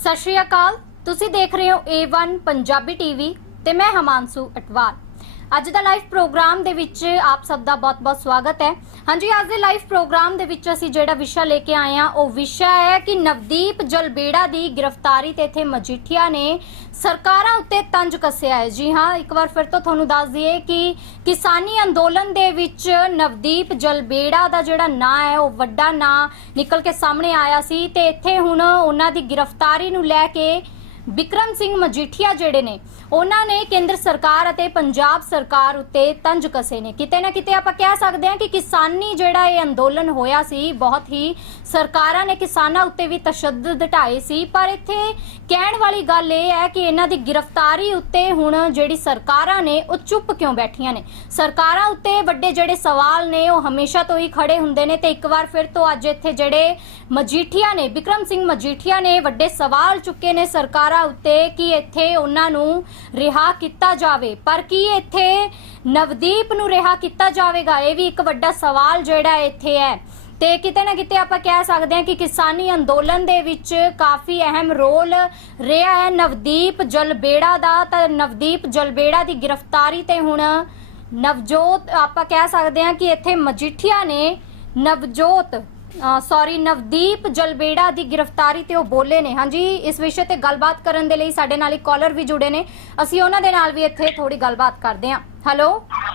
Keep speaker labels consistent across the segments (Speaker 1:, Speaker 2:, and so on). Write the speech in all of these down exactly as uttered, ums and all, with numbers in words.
Speaker 1: सत श्री अकाल, तुसी देख रहे हो ए वन पंजाबी टीवी ते मैं हिमांशु अटवाल। अज दा लाइव प्रोग्राम दे विच आप सब दा बहुत बहुत स्वागत है। हाँ जी, अज दे लाइव प्रोग्राम दे विच असीं जिहड़ा विशा लेके आए हैं वो विशा है कि नवदीप जलबेड़ा दी गिरफ्तारी ते इत्थे मजीठिया ने सरकारां उत्ते तंज कस्सिया है। जी हाँ, एक बार फिर तो तुहानूं दस दईए कि किसानी अंदोलन दे विच नवदीप जलबेड़ा दा जिहड़ा नां है वो वड्डा नां निकल के सामने आया सी ते इत्थे हुण उन्हां दी गिरफ्तारी नूं लैके बिक्रम सिंह मजीठिया जिहड़े ने उन्होंने केंद्र सरकार अते पंजाब सरकार उत्ते तंज कसे ने। किते ना किते आपां कह सकते हैं कि किसानी जिहड़ा ये अंदोलन होया सी बहुत ही सरकारां ने किसानां उत्ते भी तशद्दद ढाए सी, पर इत्थे कहण वाली गल ये है कि इन्हां दी गिरफ्तारी उत्ते हुण जिहड़ी सरकारां ने वो चुप क्यों बैठियां ने। सरकारां उत्ते वड्डे जिहड़े सवाल ने वो हमेशा तो ही खड़े हुंदे ने ते एक बार फिर तो अज इत्थे जिहड़े मजीठिया ने बिक्रम सिंह मजीठिया ने वड्डे सवाल चुके ने सरकार उत्ते कि इत्थे उन्हां नूं रिहा किता जावे, पर की इत्थे नवदीप नूं रिहा किता जावेगा, ये भी एक वड्डा सवाल जिहड़ा इत्थे है। ते किते ना किते आपां कह सकते हैं कि किसानी अंदोलन दे विच काफ़ी अहम रोल रहा है नवदीप जलबेड़ा दा। तां नवदीप जलबेड़ा दी गिरफ्तारी ते हुण नवजोत आपां कह सकते हैं कि इत्थे मजीठिया ने नवजोत सॉरी नवदीप जलबेड़ा दी गिरफ्तारी ते बोले ने। हाँ जी, इस विषय ते गलबात करन दे लई साडे नाल एक कॉलर भी जुड़े ने, असीं उन्हां दे नाल भी इत्थे थोड़ी गलबात करदे हां। हेलो,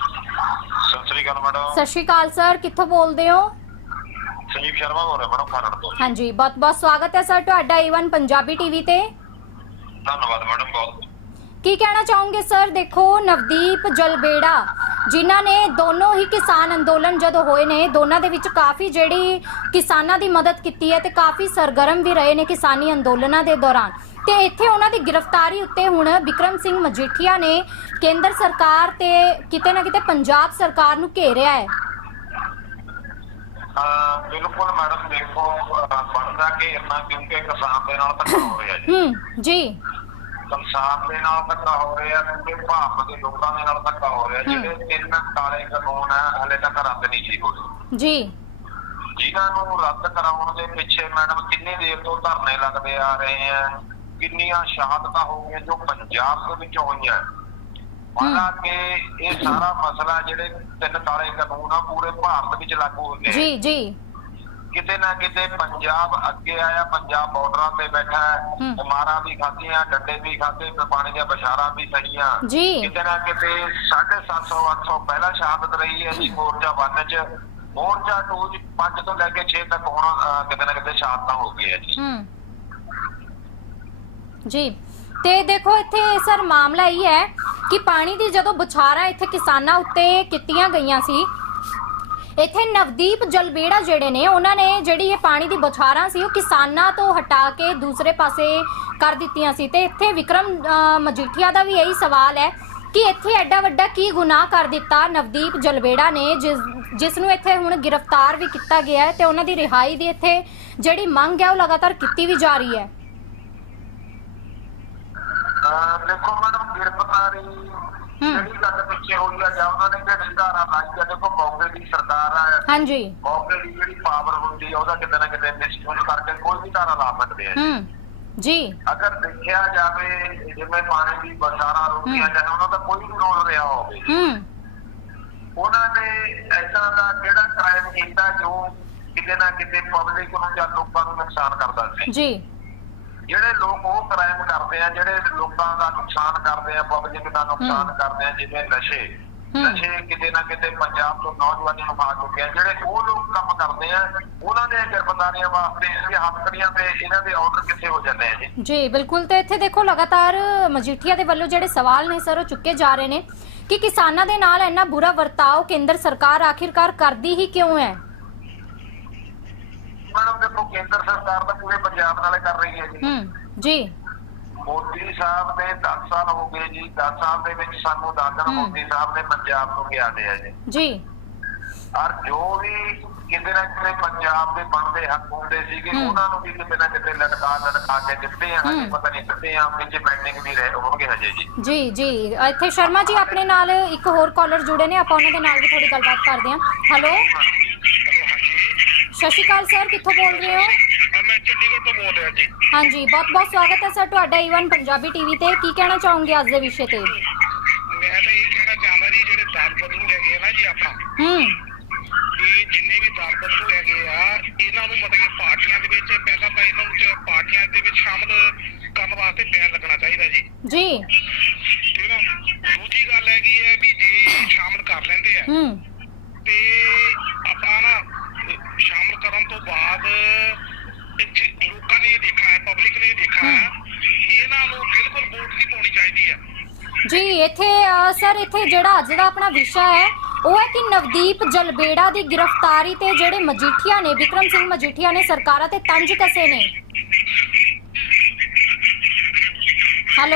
Speaker 2: सत श्री अकाल मैडम।
Speaker 1: सत श्री अकाल सर, कित्थों बोलदे हो?
Speaker 2: संजीव शर्मा बोल रहा मैडम खरड़ तो।
Speaker 1: हाँ जी, बहुत बहुत स्वागत है सर तुहाडा ए वन पंजाबी टीवी ते।
Speaker 2: धन्यवाद मैडम बहुत।
Speaker 1: की कहना चाहोगे सर? देखो, नवदीप जलबेड़ा जिन्हां ने दोनों ही किसान अंदोलन जदों होए ने दोनों दे विच काफ़ी जिहड़ी किसानां दी मदद कीती है ते काफ़ी सरगर्म भी रहे ने किसानी अंदोलनां दे दौरान, ते इत्थे उन्हां दी गिरफ्तारी उत्ते हुण बिक्रम सिंह मजीठिया ने केंद्र सरकार ते किते ना किते पंजाब सरकार नूं घेरिया है।
Speaker 2: बिल्कुल मैडम, देखो बनदा कि इन्ना क्योंकि किसान दे नाल धक्का हो रहा जी।
Speaker 1: हम्म जी,
Speaker 2: किसान दे नाल धक्का हो रहा है क्योंकि भारत के लोगों दे नाल धक्का हो रहा है। जिहड़े तीन काले कानून है हले तक रद्द नहीं सी होए
Speaker 1: जी,
Speaker 2: जिन्हां नूं रद्द कराउण दे पिछे मैडम किन्नी देर तो धरने लगदे आ रहे हैं, किन्नियां शहादतां हो गईयां जो पंजाब दे विच होईयां। हालांकि ये सारा मसला जिहड़े तीन काले कानून आ पूरे भारत विच लागू होंदे हैं। जी
Speaker 1: जी,
Speaker 2: किते ना किते पंजाब अगे आया, पंजाब बॉर्डर पे बैठा है, मारा भी खादियां, डंडे भी खादे, पानी दी बशारा भी सहीयां। किते ना किते साढ़े सात सौ अठ सौ पहला शहादत रही है जी मोर्चा वन च, मोर्चा टू च पांच तो लैके छे तक हुण किते ना किते शहादतां हो गई है जी।
Speaker 1: जी ते देखो इत्थे सर मामला यही है कि पानी दी जदों बछारा इत्थे किसानां उत्ते कीतियां गईयां सी, इत्थे नवदीप जलबेड़ा जिहड़े ने उन्हां ने जिहड़ी ये पानी दी बछारां सी वो किसानां तो हटा के दूसरे पासे कर दित्तियां सी। ते इत्थे विक्रम मजीठिया दा भी यही सवाल है कि इत्थे एडा वड्डा की गुनाह कर दिता नवदीप जलबेड़ा ने जिस जिसनूं इत्थे हुण गिरफ्तार भी किया गया है ते उन्हां दी रिहाई दी इत्थे जिहड़ी मंग है वो लगातार कीती भी जा रही है।
Speaker 2: देखो मैडम, गिरफ्तारी ਜਿਹੜੀ ਗੱਲ ਪਿੱਛੇ ਹੋਈ ਆ ਜਾਂ ਉਹਨਾਂ ਨੇ ਜਿਹੜੀ ਧਾਰਾ ਲਾਈ ਆ, ਦੇਖੋ ਮੌਕੇ ਦੀ ਸਰਕਾਰ ਆ। ਹਾਂਜੀ, ਮੌਕੇ ਦੀ ਜਿਹੜੀ ਪਾਵਰ ਹੁੰਦੀ ਆ ਉਹਦਾ ਕਿਤੇ ਨਾ ਕਿਤੇ ਮਿਸਯੂਜ਼ ਕਰਕੇ ਕੋਈ ਵੀ ਧਾਰਾ ਲਾ ਸਕਦੇ ਆ
Speaker 1: ਜੀ।
Speaker 2: ਅਗਰ ਦੇਖਿਆ ਜਾਵੇ ਜਿਵੇਂ ਪਾਣੀ ਦੀ ਬਸਾਰਾ ਰੋਕੀਆਂ ਜਾਂ ਉਹਨਾਂ ਦਾ ਕੋਈ ਵੀ ਰੋਲ ਰਿਹਾ ਹੋਵੇ, ਉਹਨਾਂ ਨੇ ਏਦਾਂ ਦਾ ਜਿਹੜਾ ਕ੍ਰਾਈਮ ਕੀਤਾ ਜੋ ਕਿਤੇ ਨਾ ਕਿਤੇ ਪਬਲਿਕ ਨੂੰ ਜਾਂ ਲੋਕਾਂ ਨੂੰ ਨੁਕਸਾਨ ਕਰਦਾ ਸੀ ਜੀ। ਜਿਹੜੇ ਲੋਕ ਉਹ ਕ੍ਰਾਈਮ ਕਰਦੇ ਆ, ਜਿਹੜੇ ਲੋਕਾਂ ਦਾ ਨੁਕਸਾਨ ਕਰਦੇ ਆ, ਪਬਲਿਕ ਦਾ ਨੁਕਸਾਨ ਕਰਦੇ ਆ, ਜਿਵੇਂ ਨਸ਼ੇ ਨਸ਼ੇ ਕਿਤੇ ਨਾ ਕਿਤੇ ਪੰਜਾਬ ਤੋਂ ਨੌਜਵਾਨਾਂ ਨੂੰ ਮਾਰ ਚੁੱਕੇ ਆ, ਜਿਹੜੇ ਉਹ ਲੋਕ ਕੰਮ ਕਰਦੇ ਆ ਉਹਨਾਂ ਦੇ ਗ੍ਰਿਫਤਾਰੀਆਂ ਵਾਸਤੇ ਇਹ ਹੱਥਕੜੀਆਂ ਤੇ ਇਹਨਾਂ ਦੇ ਆਰਡਰ ਕਿੱਥੇ ਹੋ ਜਾਂਦੇ ਆ ਜੀ। ਜੀ
Speaker 1: ਬਿਲਕੁਲ, ਤੇ ਇੱਥੇ ਦੇਖੋ ਲਗਾਤਾਰ ਮਜੀਠੀਆ ਦੇ ਵੱਲੋਂ ਜਿਹੜੇ ਸਵਾਲ ਨੇ ਸਰ ਉਹ ਚੁੱਕੇ ਜਾ ਰਹੇ ਨੇ ਕਿ ਕਿਸਾਨਾਂ ਦੇ ਨਾਲ ਇੰਨਾ ਬੁਰਾ ਵਰਤਾਓ ਕੇਂਦਰ ਸਰਕਾਰ ਆਖਿਰਕਾਰ ਕਰਦੀ ਹੀ ਕਿਉਂ ਹੈ?
Speaker 2: मैडम देखो, केंद्र सरकार तो पूरे पंजाब नाले कर रही है जी।
Speaker 1: जी,
Speaker 2: मोदी साहब ने दस साल हो गए जी, दस साल दे विच सानू दस दिन मोदी साहब ने पंजाब को क्या दिया जी
Speaker 1: जी।
Speaker 2: और जो भी किते ना किते पंजाब दे बनदे हक होंदे सीगे उन्हां नूं भी किते ना किते लटका लटका के दित्ते हैं। हजे पता नहीं किते आ विच पेंडिंग भी रहे होणगे हजे जी।
Speaker 1: जी जी, इत्थे शर्मा जी अपने नाल एक होर कॉलर जुड़े ने, आपां उन्हां दे नाल भी थोड़ी गलबात करदे हां। हेलो, सत श्री अकाल सर, कित्थों बोल रहे हो?
Speaker 2: मैं चंडीगढ़ तो बोल रहा जी।
Speaker 1: हाँ जी, बहुत बहुत स्वागत है सर ਤੁਹਾਡਾ ਈਵਨ ਪੰਜਾਬੀ ਟੀਵੀ ਤੇ। ਕੀ ਕਹਿਣਾ ਚਾਹੋਗੇ ਅੱਜ ਦੇ ਵਿਸ਼ੇ ਤੇ?
Speaker 2: मैं तो ये कहना चाहता जी ਜਿਹੜੇ ਦਾਲ ਬੱਲੂ ਹੈਗੇ ਆ ਨਾ ਜੀ ਆਪਣਾ
Speaker 1: ਹੂੰ
Speaker 2: ਇਹ ਜਿੰਨੇ ਵੀ ਦਾਲ ਬੱਲੂ ਹੈਗੇ ਆ ਇਹਨਾਂ ਨੂੰ ਮਤਲਬ ਕਿ ਪਾਰਟੀਆਂ ਦੇ ਵਿੱਚ ਪਹਿਲਾਂ ਤਾਂ ਇਹਨਾਂ ਨੂੰ ਪਾਰਟੀਆਂ ਦੇ ਵਿੱਚ ਸ਼ਾਮਲ ਕਰਨ ਵਾਸਤੇ ਬੈਨ ਲੱਗਣਾ ਚਾਹੀਦਾ ਜੀ
Speaker 1: ਜੀ
Speaker 2: ਠੀਕ ਹੈ। ਦੂਜੀ ਗੱਲ ਹੈਗੀ ਹੈ ਵੀ ਜੇ ਸ਼ਾਮਲ ਕਰ ਲੈਂਦੇ ਆ
Speaker 1: ਹੂੰ
Speaker 2: ਤੇ ਆਪਣਾ ਨਾ ਸ਼ਾਮਲ ਕਰਨ ਤੋਂ ਬਾਅਦ ਲੋਕਾਂ ਨੇ ਇਹ ਦੇਖਣਾ ਹੈ, ਪਬਲਿਕ ਨੇ ਇਹ ਦੇਖਣਾ ਹੈ ਕਿ ਇਹਨਾਂ ਨੂੰ ਬਿਲਕੁਲ ਵੋਟ ਨਹੀਂ ਪਾਉਣੀ ਚਾਹੀਦੀ ਹੈ
Speaker 1: ਜੀ। ਇੱਥੇ ਅ, ਸਰ ਇੱਥੇ ਜਿਹੜਾ ਅੱਜ ਦਾ ਆਪਣਾ ਵਿਸ਼ਾ ਹੈ ਉਹ ਹੈ ਕਿ ਨਵਦੀਪ ਜਲਬੇੜਾ ਦੀ ਗ੍ਰਿਫਤਾਰੀ ਤੇ ਜਿਹੜੇ ਮਜੀਠੀਆ ਨੇ, ਵਿਕਰਮ ਸਿੰਘ ਮਜੀਠੀਆ ਨੇ ਸਰਕਾਰਾਂ ਤੇ ਤੰਜ ਕਸੇ ਨੇ। ਹੈਲੋ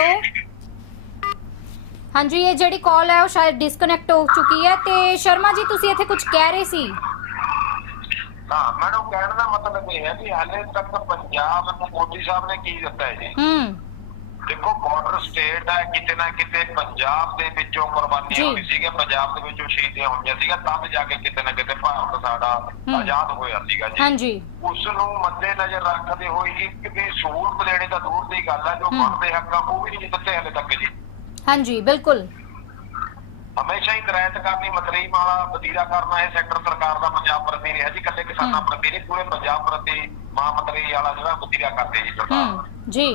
Speaker 1: ਹਾਂਜੀ, ਇਹ ਜਿਹੜੀ ਕਾਲ ਹੈ ਉਹ ਸ਼ਾਇਦ ਡਿਸਕਨੈਕਟ ਹੋ ਚੁੱਕੀ ਹੈ। ਤੇ ਸ਼ਰਮਾ ਜੀ ਤੁਸੀਂ ਇੱਥੇ ਕੁਝ ਕਹਿ ਰਹੇ ਸੀ।
Speaker 2: ਹਾਂ ਮੈਡਮ, ਕਹਿਣ ਦਾ ਮਤਲਬ ਇਹ ਹੈ ਕਿ ਹਾਲੇ ਤੱਕ ਪੰਜਾਬ ਨੂੰ ਮੋਦੀ ਸਾਹਿਬ ਨੇ ਕੀ ਦਿੱਤਾ ਹੈ ਜੀ।
Speaker 1: ਹੂੰ
Speaker 2: ਦੇਖੋ ਬਾਰਡਰ ਸਟੇਟ ਹੈ, ਕਿਤੇ ਨਾ ਕਿਤੇ ਪੰਜਾਬ ਦੇ ਵਿੱਚੋਂ ਕੁਰਬਾਨੀਆਂ ਹੋਈ ਸੀਗੀਆਂ, ਪੰਜਾਬ ਦੇ ਵਿੱਚੋਂ ਸ਼ਹੀਦੀਆਂ ਹੋਈਆਂ ਸੀਗੀਆਂ, ਤਦ ਜਾ ਕੇ ਕਿਤੇ ਨਾ ਕਿਤੇ ਭਾਰਤ ਸਾਡਾ ਆਜ਼ਾਦ ਹੋਇਆ ਸੀਗਾ ਜੀ।
Speaker 1: ਹਾਂਜੀ,
Speaker 2: ਉਸ ਨੂੰ ਮੱਦੇ ਨਜ਼ਰ ਰੱਖਦੇ ਹੋਏ ਇੱਕ ਵੀ ਸਹੂਲਤ ਦੇਣੇ ਤਾਂ ਦੂਰ ਦੀ ਗੱਲ ਹੈ, ਜੋ ਬਣਦੇ ਹੱਕਾਂ ਉਹ ਵੀ ਨਹੀਂ ਦਿੱਤੇ ਹਲੇ ਤੱਕ ਜੀ।
Speaker 1: ਹਾਂਜੀ ਬਿਲਕੁਲ।
Speaker 2: ਹਮੇਸ਼ਾ ਹੀ ਦਰਾਇਤ ਕਰਨੀ, ਮਤਰੀਮ ਵਾਲਾ ਵਤੀਰਾ ਕਰਨਾ ਇਹ ਸੈਕਟਰ ਸਰਕਾਰ ਦਾ ਪੰਜਾਬ ਪ੍ਰਤੀ ਰਿਹਾ ਜੀ, ਇਕੱਲੇ ਕਿਸਾਨਾਂ ਪ੍ਰਤੀ ਨਹੀਂ, ਪੂਰੇ ਪੰਜਾਬ ਪ੍ਰਤੀ ਮਾਂ ਮਤਰੀ ਵਾਲਾ ਜਿਹੜਾ ਵਤੀਰਾ ਕਰਦੇ ਜੀ ਸਰਕਾਰ
Speaker 1: ਜੀ।